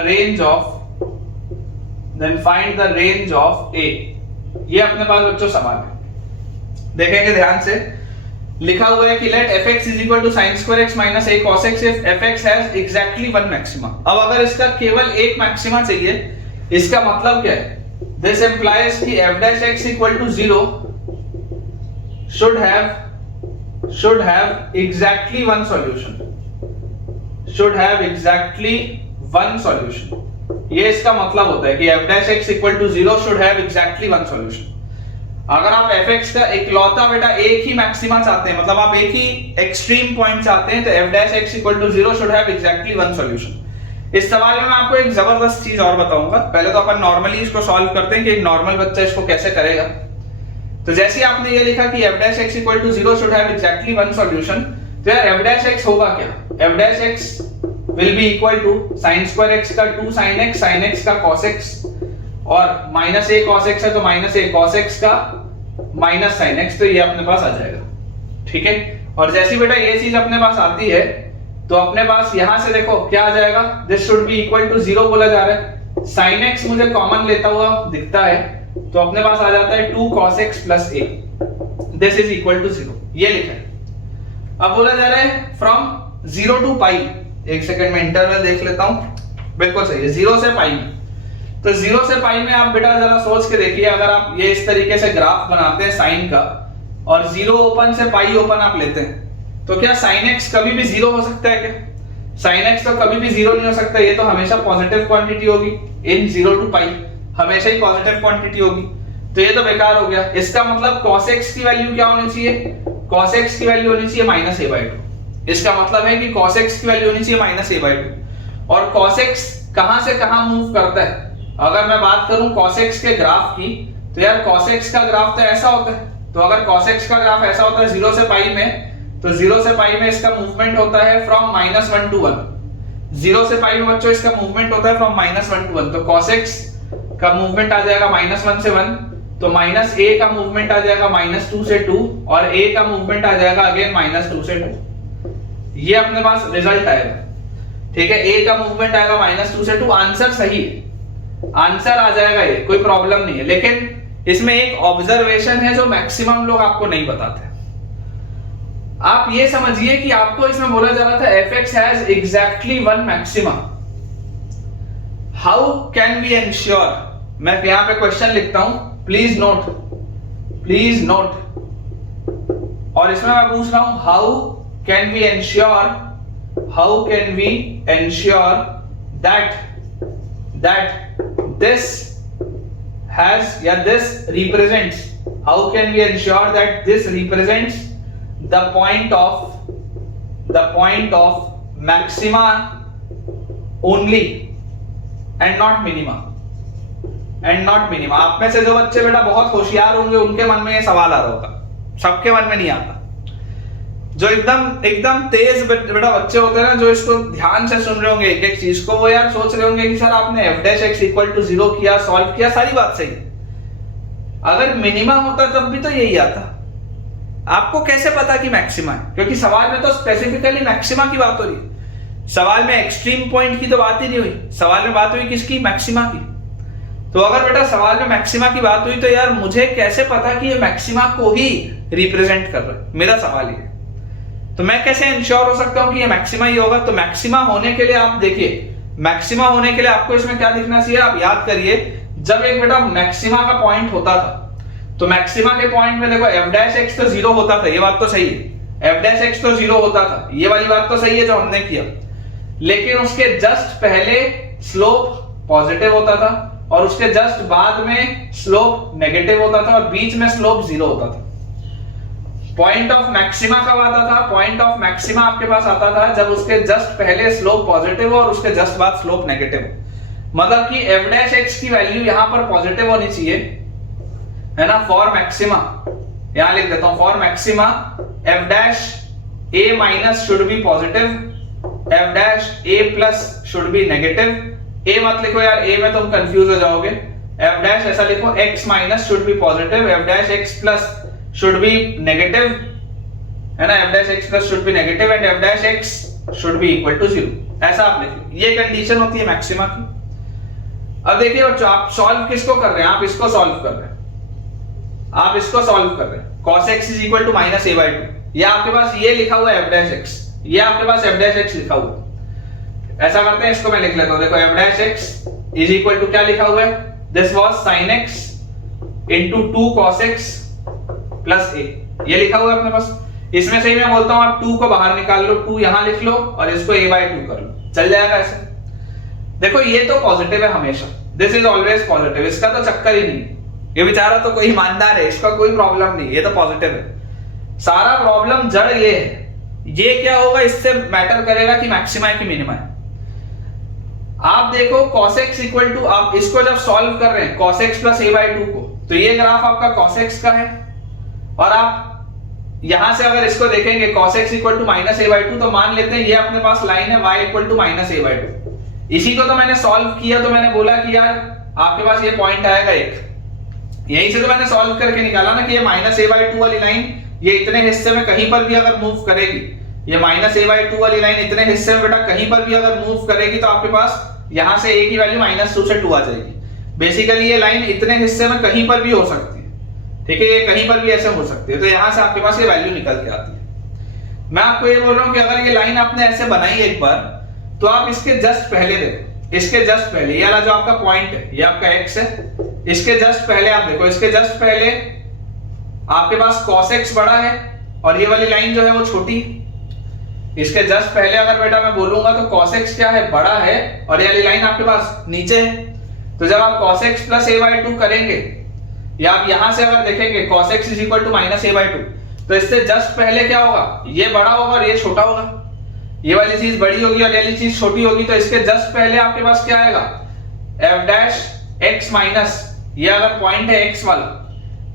range of a. ये अपने पास बच्चों सवाल है, देखेंगे ध्यान से। लिखा हुआ है कि let fx is equal to sin square x minus a cos x if fx has exactly one maxima. अब अगर इसका केवल एक मैक्सिमा चाहिए, इसका मतलब क्या है? This implies कि f dash x equal to 0 should have exactly one solution. ये इसका मतलब होता है कि f dash x equal to 0 should have exactly one solution. अगर आप fx का इकलौता बेटा एक ही मैक्सिमा चाहते हैं, मतलब आप एक ही एक्सट्रीम पॉइंट चाहते हैं, तो f dash x equal to 0 should have exactly one solution. इस सवाल में मैं आपको एक जबरदस्त चीज और बताऊंगा। पहले तो अपन नॉर्मली इसको सॉल्व करते हैं कि एक नॉर्मल बच्चा इसको कैसे करेगा। तो जैसे ही आपने ये लिखा कि f dash x equal to 0 should have exactly one solution, तो यार f dash x होगा क्या? f dash x will be equal to sin square x का 2 sin x का cos x, और माइनस a cos x है तो minus a cos x का माइनस sin x, तो ये अपने पास आ जाएगा, ठीक है। और जैसी बेटा ये चीज अपने पास आती है तो अपने पास यहां से देखो क्या आ जाएगा, this should be equal to 0 बोला जा रहा है। sin x मुझे कॉमन लेता हुआ दिखता है, तो अपने पास आ जाता है 2 cos x plus a, this is equal to 0, ये लिखा है। अब बोला जा रहा है फ्रॉम 0 टू पाई, एक सेकंड में इंटरवल देख लेता हूं, बिल्कुल सही है, 0 से पाई में। तो 0 से पाई में आप बेटा जरा सोच के देखिए, अगर आप ये इस तरीके से ग्राफ बनाते हैं साइन का और 0 ओपन से पाई ओपन आप लेते हैं, तो क्या साइन एक्स कभी भी 0 हो सकता है क्या? साइन एक्स तो कभी भी 0 नहीं हो सकता, ये तो हमेशा पॉजिटिव क्वांटिटी होगी, इन 0 टू पाई हमेशा ही पॉजिटिव क्वांटिटी होगी, तो ये तो बेकार हो गया। इसका मतलब cos x की वैल्यू क्या होनी चाहिए? cos x की वैल्यू होनी चाहिए -a/2। इसका मतलब है कि cos x की वैल्यू होनी चाहिए -a/2। और cos x कहां से कहां मूव करता है? अगर मैं बात करूं cos x के ग्राफ की, तो यार cos x का ग्राफ तो ऐसा होता है, तो अगर cos x का ग्राफ ऐसा होता है 0 से पाई में, तो 0 से पाई में इसका मूवमेंट होता है फ्रॉम -1 टू 1। 0 से पाई में बच्चों इसका मूवमेंट होता है फ्रॉम -1 टू 1, तो cos x का मूवमेंट आ जाएगा -1 से 1, तो -a का मूवमेंट आ जाएगा -2 से 2, और a का मूवमेंट आ जाएगा अगेन -2 से 2। ये अपने पास रिजल्ट आएगा, ठीक है। a का मूवमेंट आएगा -2 से 2, आंसर सही है, आंसर आ जाएगा, ये कोई प्रॉब्लम नहीं है। लेकिन इसमें एक ऑब्जर्वेशन है जो मैक्सिमम लोग आपको नहीं बताते। आप ये समझिए कि आपको इसमें बोला जा रहा था fx has exactly one maxima, how can we ensure, मैं यहां पे क्वेश्चन लिखता हूं, प्लीज नोट, और इसमें मैं पूछ रहा हूं how can we ensure that this has या this represents, how can we ensure that this represents the point of maxima only and not minima, आप में से जो बच्चे बेटा बहुत होशियार होंगे उनके मन में ये सवाल आ रहा होगा, सबके मन में नहीं आता। जो एकदम तेज बेटा बच्चे होते हैं ना, जो इसको ध्यान से सुन रहे होंगे एक एक चीज को, वो यार सोच रहे होंगे कि सर आपने f' इक्वल टू 0 किया, सॉल्व किया, सारी बात सही, अगर मिनिमा होता तब भी तो यही आता। आपको कैसे पता कि मैक्सिमा है? क्योंकि सवाल में तो स्पेसिफिकली मैक्सिमा की बात हो रही है, सवाल में एक्सट्रीम पॉइंट की तो बात ही नहीं हुई, सवाल में बात हुई किसकी? मैक्सिमा की। तो अगर बेटा सवाल में मैक्सिमा की बात हुई, तो यार मुझे कैसे पता कि ये मैक्सिमा को ही रिप्रेजेंट कर रहा है? मेरा सवाल ये, तो मैं कैसे इंश्योर हो सकता हूं कि ये मैक्सिमा ही होगा? तो मैक्सिमा होने के लिए आप देखिए, मैक्सिमा होने के लिए आपको इसमें क्या दिखना चाहिए? आप याद करिए, जब एक बेटा मैक्सिमा का पॉइंट होता था, तो मैक्सिमा के पॉइंट में देखो f' तो 0 होता था, ये बात तो सही है, f' तो 0 होता था, ये वाली बात तो सही है जो हमने किया। लेकिन उसके जस्ट पहले स्लोप पॉजिटिव होता था, और उसके जस्ट बाद में स्लोप नेगेटिव होता था, और बीच में स्लोप 0 होता था। पॉइंट ऑफ मैक्सिमा कब आता था? पॉइंट ऑफ मैक्सिमा आपके पास आता था जब उसके जस्ट पहले स्लोप पॉजिटिव और उसके जस्ट बाद स्लोप नेगेटिव। मतलब कि f' की वैल्यू यहां पर पॉजिटिव होनी चाहिए, है ना। फॉर मैक्सिमा यहां लिख देता हूं, for maxima f' minus should be positive, f' should be negative. a मत लिखो यार, a में तुम कंफ्यूज हो जाओगे, f' ऐसा लिखो, x minus should be positive, f' plus should be negative, है ना, f' should be negative and f' should be equal to 0, ऐसा आप लिखिए, ये कंडीशन होती है मैक्सिमा की। अब देखिए बच्चों, आप सॉल्व किसको कर रहे हैं? आप इसको सॉल्व कर रहे हैं, cos x is equal to -a/2, ये आपके पास ये लिखा हुआ है f', ये आपके पास f' लिखा हुआ है। ऐसा करते हैं, इसको मैं लिख लेता हूं, देखो f' is equal to क्या लिखा हुआ है? this was sin x into 2 cos x plus a, ये लिखा हुआ है अपने पास। इसमें से ही मैं बोलता हूं आप 2 को बाहर निकाल लो, 2 यहां लिख लो और इसको a/2 कर लो, चल जाएगा ऐसे। देखो ये तो पॉजिटिव है हमेशा, दिस इज ऑलवेज पॉजिटिव, इसका तो चक्कर ही नहीं, ये बेचारा तो कोई ईमानदार है, इसका कोई प्रॉब्लम नहीं, ये तो पॉजिटिव है। सारा प्रॉब्लम जड़ ये है, ये क्या होगा इससे मैटर करेगा कि मैक्सिमा है कि मिनिमा है। आप देखो cos x इक्वल टू, आप इसको जब सॉल्व कर रहे हैं cos x प्लस a/2 को, तो ये ग्राफ आपका cos x का है, और आप यहां से अगर इसको देखेंगे cos x equal to -a/2, तो मान लेते हैं ये अपने पास लाइन है y इक्वल टू -a/2। इसी को तो मैंने सॉल्व किया, तो मैंने बोला कि यार आपके पास ये पॉइंट आएगा एक, यहीं से तो मैंने सॉल्व करके निकाला ना कि ये -a/2 वाली लाइन ये इतने हिस्से में कहीं पर भी अगर मूव करेगी, ये -a/2 वाली लाइन इतने हिस्से में बेटा कहीं पर भी अगर मूव करेगी, तो आपके पास यहां से a की वैल्यू -2 से 2 आ जाएगी। बेसिकली ये लाइन इतने हिस्से में कहीं पर भी हो सकती है, ठीक है, ये कहीं पर भी ऐसे हो सकती है, तो यहाँ से आपके पास ये वैल्यू निकल के आती है। मैं आपको ये बोल रहा हूँ कि अगर ये लाइन आपने ऐसे बनाई एक बार, तो आप इसके जस्ट पहले देखो, इसके जस्ट पहले ये वाला जो आपका पॉइंट है, ये आपका एक्स है, इसके जस्ट पहले आप देखो, इसके जस्ट पहले आपके पास cos x बड़ा है और ये वाली लाइन जो है वो छोटी है। इसके जस्ट पहले अगर बेटा मैं बोलूंगा तो cos x क्या है, बड़ा है, और ये वाली लाइन आपके पास नीचे है। तो जब आप cos x प्लस a/2 करेंगे, या आप यहां से अगर देखेंगे cos x is equal to minus a/2, तो इससे जस्ट पहले क्या होगा, ये बड़ा होगा और ये छोटा होगा, ये वाली चीज बड़ी होगी और ये वाली चीज छोटी होगी। तो इसके जस्ट पहले आपके पास क्या आएगा, f डैश x माइनस, ये अगर पॉइंट है x वाला,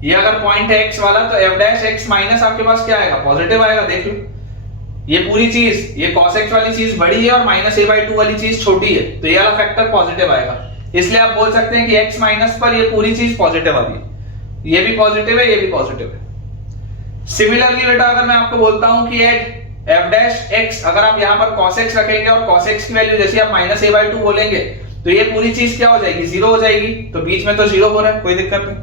ये अगर पॉइंट है x वाला, तो f डैश x माइनस आपके पास क्या आएगा, पॉजिटिव आएगा। देख लो, ये पूरी चीज, ये cos x वाली चीज बड़ी है और माइनस a/2 वाली चीज छोटी है, तो ये वाला फैक्टर पॉजिटिव आएगा। इसलिए आप बोल सकते हैं कि x माइनस पर ये पूरी चीज पॉजिटिव आ गई, ये भी पॉजिटिव है, ये भी पॉजिटिव है। सिमिलरली बेटा अगर मैं आपको बोलता हूं कि एट f डैश x, अगर आप यहां पर cos x रखेंगे और cos x की वैल्यू जैसे आप माइनस a/2 बोलेंगे, तो ये पूरी चीज क्या हो जाएगी, जीरो हो जाएगी। तो बीच में तो जीरो हो रहा है, कोई दिक्कत नहीं।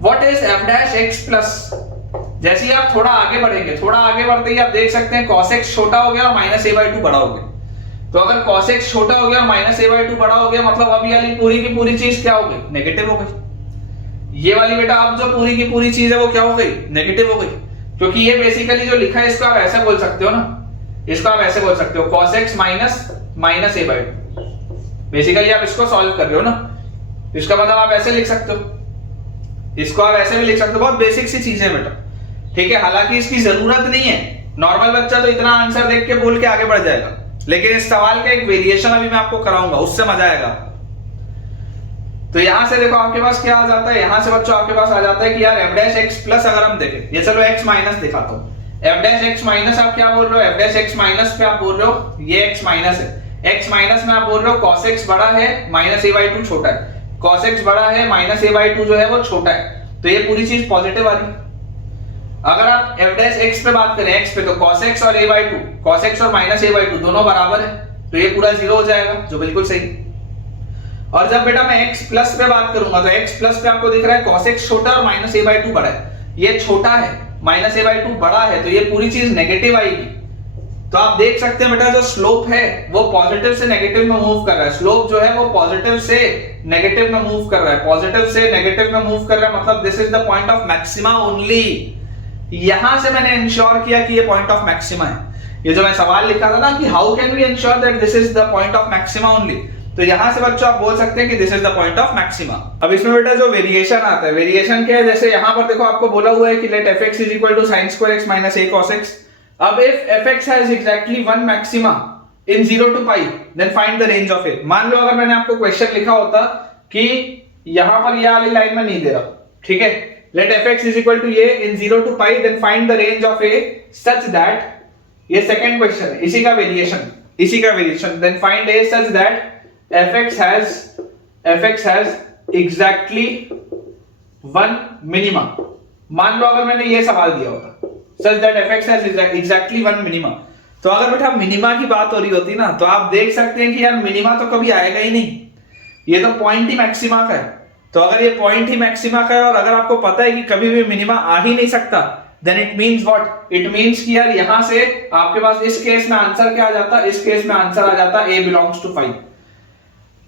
What is f dash x plus, जैसे ही आप थोड़ा आगे बढ़ेंगे, थोड़ा आगे बढ़ते ही आप देख सकते हैं cos x छोटा हो गया और माइनस a/2 बड़ा हो गया। तो अगर cos x छोटा हो गया और माइनस a/2 बड़ा हो गया, मतलब अभी वाली पूरी की पूरी चीज क्या हो गई, नेगेटिव हो गई। ये वाली बेटा अब जो पूरी की पूरी चीज है वो क्या हो गई, नेगेटिव हो गई, क्योंकि ये बेसिकली जो लिखा है इसको आप ऐसे बोल सकते हो ना, इसको आप ऐसे बोल सकते हो cos x minus minus a/2। Basically आप इसको सॉल्व कर रहे हो ना, इसका मतलब आप ऐसे लिख सकते हो, इसको आप ऐसे भी लिख सकते हो। बहुत बेसिक सी चीज है बेटा, ठीक है। हालांकि इसकी जरूरत नहीं है, नॉर्मल बच्चा तो इतना आंसर देख के बोल के आगे बढ़ जाएगा, लेकिन इस सवाल का एक वेरिएशन अभी मैं आपको कराऊंगा, उससे मजा आएगा। तो यहां से देखो आपके पास क्या आ जाता है, यहां से बच्चों आपके पास आ जाता है कि यार f डैश x प्लस अगर हम देखें, ये चलो x माइनस दिखाता हूं, f डैश x माइनस आप क्या बोल रहे हो, f डैश x माइनस पे आप बोल रहे हो ये x माइनस है, x माइनस में आप बोल रहे हो cos x बड़ा है माइनस a/2 छोटा है, cos x बड़ा है माइनस a/2 जो है वो छोटा है, तो ये पूरी चीज पॉजिटिव आ रही है। अगर आप f डैश x पे बात करें, x पे, तो cos x और a/2, cos x और माइनस a/2 दोनों बराबर है, तो ये पूरा जीरो हो जाएगा, जो बिल्कुल सही। और जब बेटा मैं x प्लस पे बात करूंगा, तो x प्लस पे आपको दिख रहा है cos x छोटा और माइनस a/2 बड़ा है, ये छोटा है माइनस a/2 बड़ा है, तो ये पूरी चीज नेगेटिव आएगी। तो आप देख सकते हैं बेटा जो स्लोप है वो पॉजिटिव से नेगेटिव में मूव कर रहा है, स्लोप जो है वो पॉजिटिव से नेगेटिव में मूव कर रहा है, पॉजिटिव से नेगेटिव में मूव कर रहा है, मतलब this is the point of maxima only. यहां से मैंने इंश्योर किया कि ये पॉइंट ऑफ मैक्सिमा है। ये जो मैं सवाल लिखा था ना कि how can we ensure that this is the point of maxima only, तो यहां से बच्चों आप बोल सकते हैं कि this is the point of maxima. अब इसमें बेटा जो वेरिएशन आता है, वेरिएशन क्या है, जैसे यहां पर देखो आपको बोला हुआ है कि let fx is equal to sin square x minus a cos x। अब if fx has exactly one maxima in 0 to pi, then find the range of a। मान लो अगर मैंने आपको क्वेश्चन लिखा होता कि यहां पर ये वाली लाइन में नहीं दे रहा, ठीक है, let fx is equal to a in 0 to pi, then find the range of a such that, ये सेकंड क्वेश्चन है, इसी का variation, then find a such that fx has exactly one minima। मान लो अगर मैंने ये सवाल दिया होता such that fx has exactly one minima, तो अगर बेटा मिनिमा की बात हो रही होती ना, तो आप देख सकते हैं कि यार मिनिमा तो कभी आएगा ही नहीं, ये तो पॉइंट ही मैक्सिमा का है। तो अगर ये पॉइंट ही मैक्सिमा का है और अगर आपको पता है कि कभी भी मिनिमा आ ही नहीं सकता, then it means what, it means कि यार यहां से आपके पास इस केस में आंसर क्या आ जाता, इस केस में आंसर आ जाता a बिलोंग्स टू 5।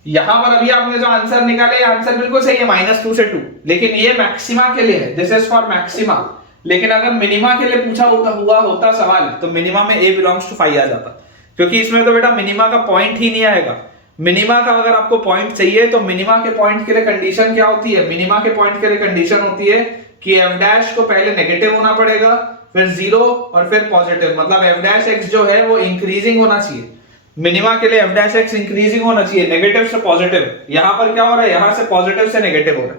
यहां पर अभी आपने जो आंसर निकाले, आंसर बिल्कुल सही है -2 से 2, लेकिन ये मैक्सिमा के लिए है, दिस इज फॉर मैक्सिमा। लेकिन अगर मिनिमा के लिए पूछा होता सवाल, तो मिनिमा में a बिलोंग्स टू 5 आ जाता, क्योंकि इसमें तो बेटा मिनिमा का पॉइंट ही नहीं आएगा। मिनिमा का अगर आपको पॉइंट चाहिए, तो मिनिमा के पॉइंट के लिए कंडीशन क्या होती है, मिनिमा के पॉइंट के लिए कंडीशन होती है कि f डैश को पहले नेगेटिव होना पड़ेगा, फिर 0 और फिर पॉजिटिव, मतलब f डैश x जो है वो इंक्रीजिंग होना चाहिए। मिनिमा के लिए f डैश x इंक्रीजिंग होना चाहिए, नेगेटिव से पॉजिटिव। यहां पर क्या हो रहा है, यहां से पॉजिटिव से नेगेटिव हो रहा है।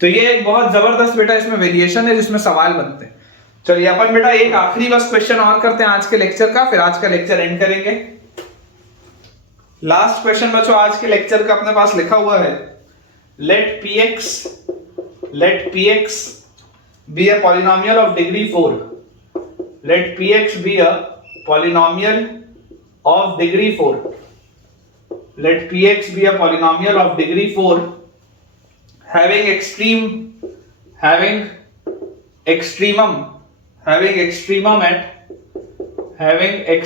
तो ये एक बहुत जबरदस्त बेटा इसमें वेरिएशन है जिसमें सवाल बनते हैं। चलिए अपन बेटा एक आखिरी बस क्वेश्चन और करते हैं आज के लेक्चर का, फिर आज का लेक्चर एंड करेंगे। लास्ट क्वेश्चन बच्चों आज के लेक्चर का अपने पास लिखा हुआ है, late px be a polynomial of degree 4, let px be a polynomial of degree 4, let px be a polynomial of degree 4 having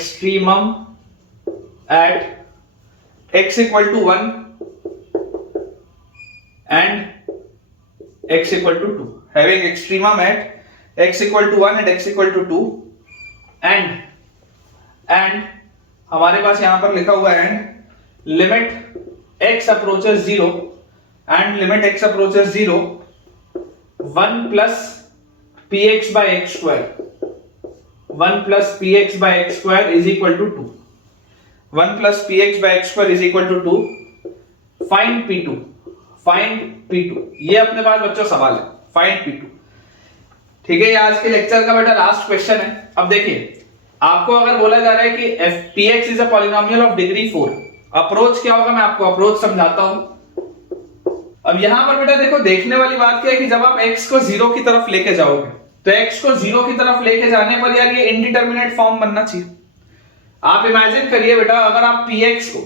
extremum at x equal to 1 and x equal to 2, having extremum at x equal to 1 and x equal to 2 and हमारे पास यहां पर लिखा हुआ है and limit x approaches 0 and limit x approaches 0 1 plus px by x square, 1 plus px by x square is equal to 2, 1 plus px by x square is equal to 2, find p2, find p2, ये अपने पास बच्चों सवाल है, find p2। ठीक है, ये आज के लेक्चर का बेटा लास्ट क्वेश्चन है। अब देखिए, आपको अगर बोला जा रहा है कि px is a polynomial of degree 4, approach क्या होगा मैं आपको अप्रोच समझाता हूं। अब यहां पर बेटा देखो, देखने वाली बात क्या है कि जब आप x को 0 की तरफ लेके जाओगे तो x को 0 की तरफ लेके जाने पर यार ये इंडिटरमिनेट फॉर्म बनना चाहिए। आप इमेजिन करिए बेटा, अगर आप px को,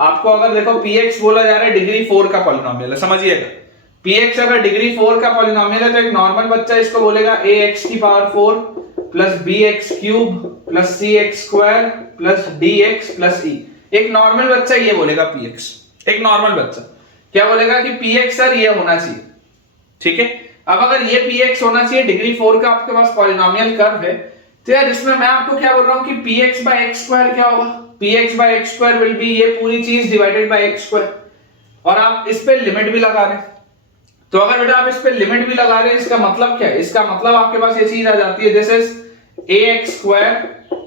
आपको अगर देखो px बोला जा रहा है डिग्री 4 का पॉलिनोमियल है, समझिएगा px अगर डिग्री 4 का पॉलिनोमियल है तो एक नॉर्मल बच्चा इसको बोलेगा ax की power 4 plus bx cube plus cx square plus dx plus e। एक नॉर्मल बच्चा ये बोलेगा px, एक नॉर्मल बच्चा क्या बोलेगा कि px सर ये होना चाहिए। ठीक है, अब अगर ये px होना चाहिए, डिग्री 4 का आपके पास पॉलिनोमियल कर्व है, तो यार इसमें मैं आपको क्या बोल रहा हूं कि px by x स्क्वायर क्या होगा, px by x square will be ये पूरी चीज डिवाइडेड बाय x स्क्वायर, और आप इस पे लिमिट भी लगा रहे हैं। तो अगर बेटा आप इस पे लिमिट भी लगा रहे हैं, इसका मतलब क्या है, इसका मतलब आपके पास ये चीज आ जाती है, this is ax square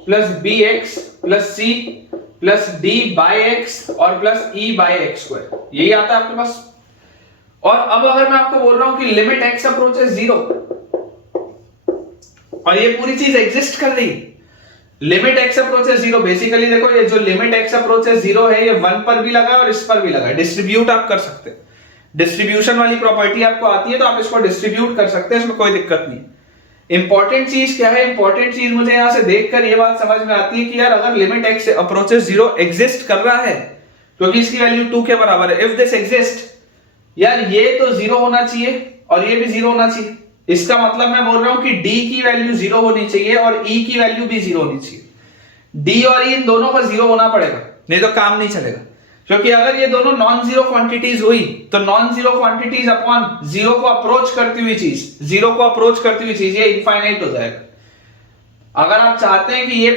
plus bx plus c plus d by x और plus e by x square, यही आता है आपके पास। और अब अगर मैं आपको बोल रहा हूं कि लिमिट x अप्रोचेस 0 और ये पूरी चीज एग्जिस्ट कर रही, लिमिट x अप्रोचेस 0, बेसिकली देखो ये जो लिमिट x अप्रोचेस 0 है ये 1 पर भी लगा है और इस पर भी लगा है, डिस्ट्रीब्यूट आप कर सकते हैं, डिस्ट्रीब्यूशन वाली प्रॉपर्टी आपको आती है तो आप इसको डिस्ट्रीब्यूट कर सकते हैं, इसमें कोई दिक्कत नहीं। इंपॉर्टेंट चीज क्या है, इंपॉर्टेंट चीज मुझे यहां से देखकर ये बात समझ में आती है कि यार अगर लिमिट x अप्रोचेस 0 एग्जिस्ट कर रहा है क्योंकि इसकी वैल्यू 2 के बराबर है, इफ दिस एग्जिस्ट, यार ये तो 0 होना चाहिए और ये भी 0 होना चाहिए। इसका मतलब मैं बोल रहा हूं कि d की वैल्यू 0 होनी चाहिए और e की वैल्यू भी 0 होनी चाहिए। d और e इन दोनों का 0 होना पड़ेगा, नहीं तो काम नहीं चलेगा, क्योंकि अगर ये दोनों नॉन जीरो क्वांटिटीज हुई तो नॉन जीरो क्वांटिटीज अपॉन 0 को अप्रोच करती हुई चीज, 0 को अप्रोच करती हुई चीज, ये इनफाइनाइट हो जाएगा। अगर आप चाहते हैं कि ये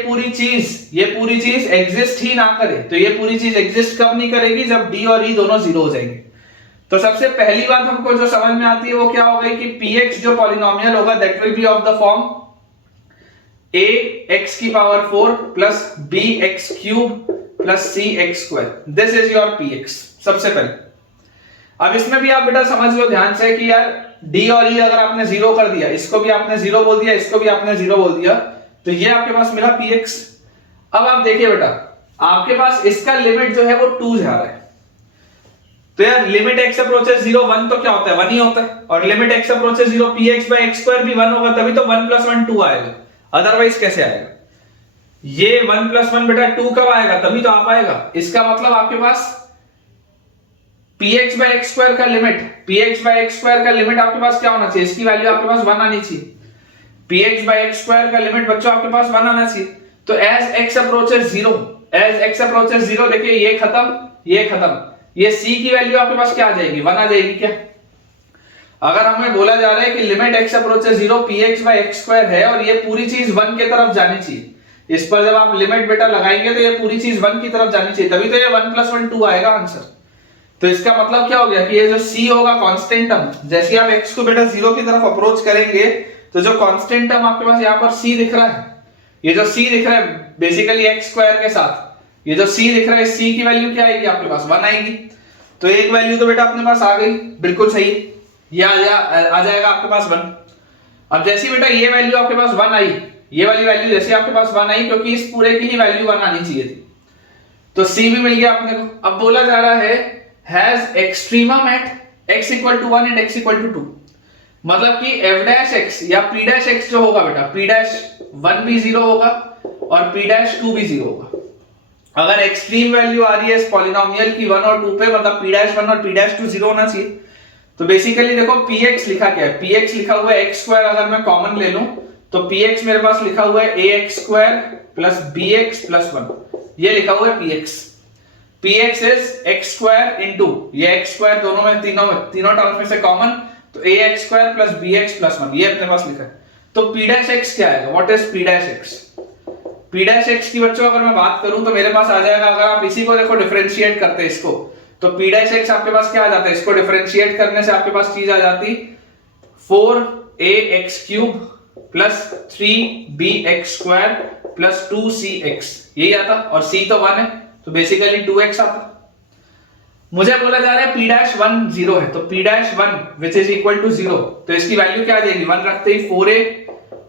पूरी चीज एग्जिस्ट ही ना करे, तो ये पूरी चीज एग्जिस्ट कब नहीं करेगी, जब d और e दोनों 0 हो जाएंगे। तो सबसे पहली बात हमको जो समझ में आती है वो क्या होगा कि px जो पॉलिनोमियल होगा that will B of the form ax की power 4 plus bx cube plus cx square, this is your px। सबसे पहले अब इसमें भी आप बेटा समझ लो ध्यान से कि यार d और e अगर आपने 0 कर दिया, इसको भी आपने 0 बोल दिया, इसको भी आपने 0 बोल दिया, तो ये आपके पास मिला px। अब आप देखिए बेटा, आपके पास इसका लिमिट जो है वो 2 जा रहा है, तो यार लिमिट x अप्रोचेस 0 1 तो क्या होता है, 1 ही होता है, और limit x approaches 0 px by x square भी 1 होगा, तभी तो 1 plus 1 2 आएगा, अदरवाइज कैसे आएगा। ये 1 plus 1 बेटा 2 कब आएगा, तभी तो आ पाएगा। इसका मतलब आपके पास px by x स्क्वायर का लिमिट आपके पास क्या होना चाहिए, इसकी वैल्यू आपके पास 1 आनी चाहिए। px by x स्क्वायर का लिमिट बच्चों आपके पास 1 आना चाहिए। तो as x अप्रोचेस 0 देखिए ये खत्म, ये c की वैल्यू आपके पास क्या आ जाएगी, 1 आ जाएगी क्या। अगर हमें बोला जा रहा है कि limit x approaches 0 px by x square है और ये पूरी चीज 1 की तरफ जानी चाहिए, इस पर जब आप लिमिट बेटा लगाएंगे तो ये पूरी चीज 1 की तरफ जानी चाहिए, तभी तो ये 1 plus 1 2 आएगा आंसर। तो इसका मतलब क्या हो गया कि ये जो c होगा कांस्टेंट टर्म, जैसे आप x को बेटा 0 की तरफ अप्रोच करेंगे तो जो कांस्टेंट टर्म आपके पास यहाँ पर c दिख रहा है, ये जो c दिख रहा है बेसिकली x स्क्वायर के साथ, ये जो c दिख रहा है, c की वैल्यू क्या आएगी आपके पास, 1 आएगी। तो एक वैल्यू तो बेटा अपने पास आ गई, बिल्कुल सही, ये आ जाएगा आपके पास 1। अब जैसी बेटा ये वैल्यू आपके पास 1 आई, ये वाली वैल्यू जैसे आपके पास 1 आई, क्योंकि इस पूरे की ही वैल्यू 1 आनी चाहिए थी, तो c भी मिल गया अपने को। अब बोला जा रहा है has extremum at x equal to 1 and x equal to 2, मतलब कि f dash x या p dash x जो होगा बेटा, p dash 1 भी 0 होगा और p dash 2 भी 0 होगा। अगर एक्सट्रीम वैल्यू आ रही है इस पॉलिनोमियल की 1 और 2 पे, मतलब p dash 1 और p dash 2 0 होना चाहिए। तो बेसिकली देखो px लिखा क्या है, px लिखा हुआ है x स्क्वायर, अगर मैं कॉमन ले लूं तो px मेरे पास लिखा हुआ है ax square plus bx plus 1, ये लिखा हुआ है px। px is x square into ये x स्क्वायर दोनों में तीनों टर्म्स में से कॉमन, तो ax square plus bx plus 1 ये अपने पास लिखा है। तो p डैश x क्या आएगा, what is p dash x? p dash x की बच्चों अगर मैं बात करूं तो मेरे पास आ जाएगा, अगर आप इसी को देखो डिफरेंशिएट करते हैं इसको, तो p डैश x आपके पास क्या आ जाता है, इसको डिफरेंशिएट करने से आपके पास चीज आ जाती 4ax cube plus 3bx square plus 2cx, यही आता, और c तो 1 है तो बेसिकली 2x आता। मुझे बोला जा रहा है p डैश 1 0 है, तो p dash 1 which is equal to 0, तो इसकी वैल्यू क्या आ जाएगी, 1 रखते ही 4a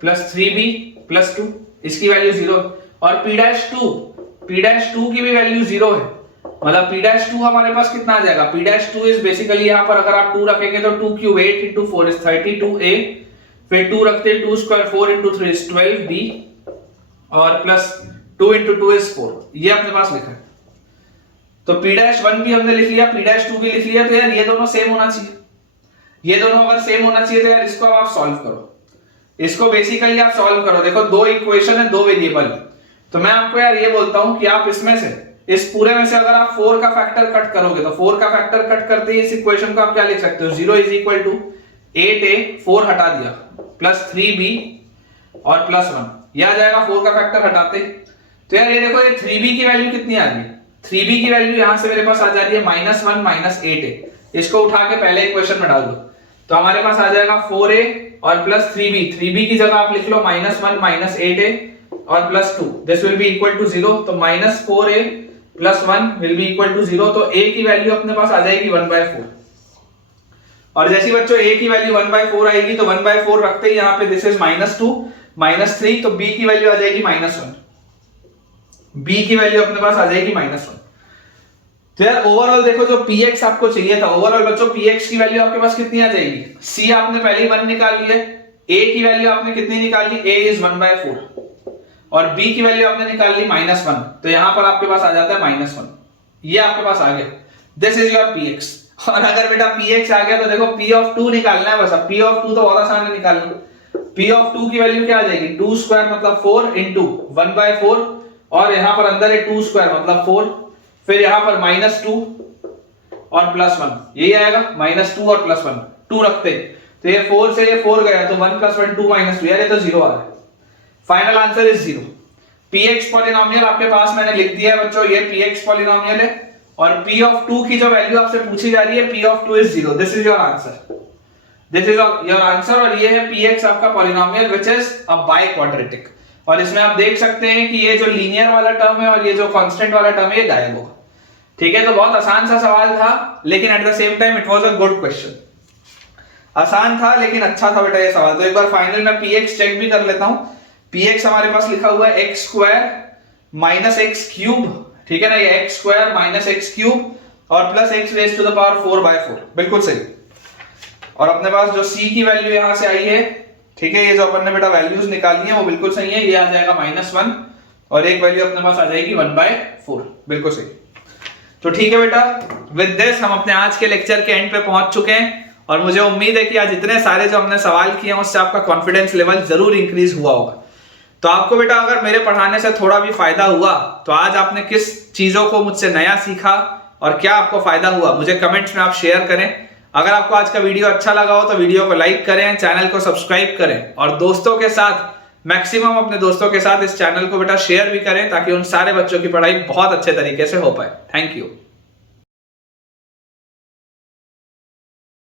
प्लस 3b प्लस 2, इसकी वैल्यू 0, और p डैश 2 की भी वैल्यू 0 है, मतलब p डैश 2 हमारे पास कितना आ जाएगा, p डैश 2 इज बेसिकली यहाँ पर अगर आप 2 रखेंगे तो 2 क्यूब 8 इंटू 4 इज 32a, फिर 2 रखते हैं 2 स्क्वायर 4 इंटू 3 इज 12b, और प्लस 2 इंटू 2 इज 4, ये अपने पास लिखा है। तो p डैश 1 भी हमने लिख लिया, p डैश 2 भी लिख लिया, तो यार ये दोनों सेम होना चाहिए, ये दोनों अगर सेम होना चाहिए तो यार इसको आप सॉल्व करो, इसको बेसिकली आप सॉल्व करो। देखो दो इक्वेशन है, दो वेरिएबल, तो मैं आपको यार ये बोलता हूं कि आप इसमें से, इस पूरे में से अगर आप 4 का फैक्टर कट करोगे तो 4 का फैक्टर कट करते ही इस इक्वेशन को आप क्या लिख सकते हो, 0 इज इक्वल टू 8a, 4 हटा दिया, प्लस 3b और प्लस 1, यह आ जाएगा 4 का फैक्टर हटाते। तो यार ये देखो ये 3b की वैल्यू कितनी आ रही है, 3b की वैल्यू यहां से मेरे पास आ जा रही है -1 माइनस 8a, इसको उठा के पहले इक्वेशन में डाल दो, तो हमारे पास आ जाएगा 4a और प्लस 3b की जगह आप लिख लो -1 माइनस 8a और plus 2, this will be equal to 0, तो -4a plus 1 will be equal to 0, तो a की वैल्यू अपने पास आ जाएगी 1/4, और जैसी बच्चों a की वैल्यू 1/4 आएगी तो 1/4 रखते ही यहाँ पे दिस इज -2 -3, तो b की वैल्यू आ जाएगी -1, b की वैल्यू अपने पास आ जाएगी -1। तो यार ओवरऑल देखो जो px आपको चाहिए था, ओवरऑल बच्चों px की वैल्यू आपके पास कितनी आ जाएगी, c आपने पहले ही 1 निकाल लिया, a की वैल्यू आपने कितनी निकाल ली, a इज 1/4, और b की वैल्यू आपने निकाल ली -1, तो यहां पर आपके पास आ जाता है -1, ये आपके पास आ गया, दिस इज योर px। और अगर बेटा px आ गया तो देखो p ऑफ 2 निकालना है बस, अब p ऑफ 2 तो बहुत आसान है निकालना, p ऑफ 2 की वैल्यू क्या आ जाएगी, 2 स्क्वायर मतलब 4 इंटू 1/4, और यहां पर अंदर है 2 स्क्वायर मतलब 4, फिर यहां पर -2 और प्लस 1, यही आएगा, -2 और प्लस 1, 2 रखते तो ये 4 से ये 4 गया तो 1 + 1 2 - 2, यार ये तो 0 आ रहा है, final answer is 0। px polynomial आपके पास मैंने लिख दिया है बच्चों, ये px पॉलिनोमियल है, और p ऑफ 2 की जो वैल्यू आपसे पूछी जा रही है p of 2 is 0, this is your answer, this is your answer, और ये है px आपका polynomial which is a by quadratic, और इसमें आप देख सकते हैं कि ये जो लीनियर वाला टर्म है और ये जो कांस्टेंट वाला टर्म है ये गायब होगा, ठीक है। तो बहुत आसान सा सवाल था, लेकिन at the same time it was a good question, आसान था लेकिन अच्छा था बेटा ये सवाल। तो एक बार फाइनल में px चेक भी कर लेता हूं, px हमारे पास लिखा हुआ है x square minus x cube, ठीक है ना, ये x square minus x cube और plus x raise to the power 4/4, बिल्कुल सही। और अपने पास जो c की वैल्यू यहां से आई है, ठीक है, ये जो अपन ने बेटा वैल्यूज निकाली है वो बिल्कुल सही है, ये आ जाएगा -1 और एक वैल्यू अपने पास आ जाएगी 1/4, बिल्कुल सही। तो ठीक है बेटा, विद दिस हम अपने आज के लेक्चर के एंड पे पहुंच चुके हैं, और मुझे उम्मीद है कि आज इतने सारे जो हमने सवाल किए हैं उससे आपका कॉन्फिडेंस लेवल जरूर इंक्रीज हुआ होगा। तो आपको बेटा अगर मेरे पढ़ाने से थोड़ा भी फायदा हुआ तो आज आपने किस चीजों को मुझसे नया सीखा और क्या आपको फायदा हुआ, मुझे कमेंट्स में आप शेयर करें। अगर आपको आज का वीडियो अच्छा लगा हो तो वीडियो को लाइक करें, चैनल को सब्सक्राइब करें, और दोस्तों के साथ, मैक्सिमम अपने दोस्तों के साथ इस चैनल को बेटा शेयर भी करें, ताकि उन सारे बच्चों की पढ़ाई बहुत अच्छे तरीके से हो पाए। Thank you.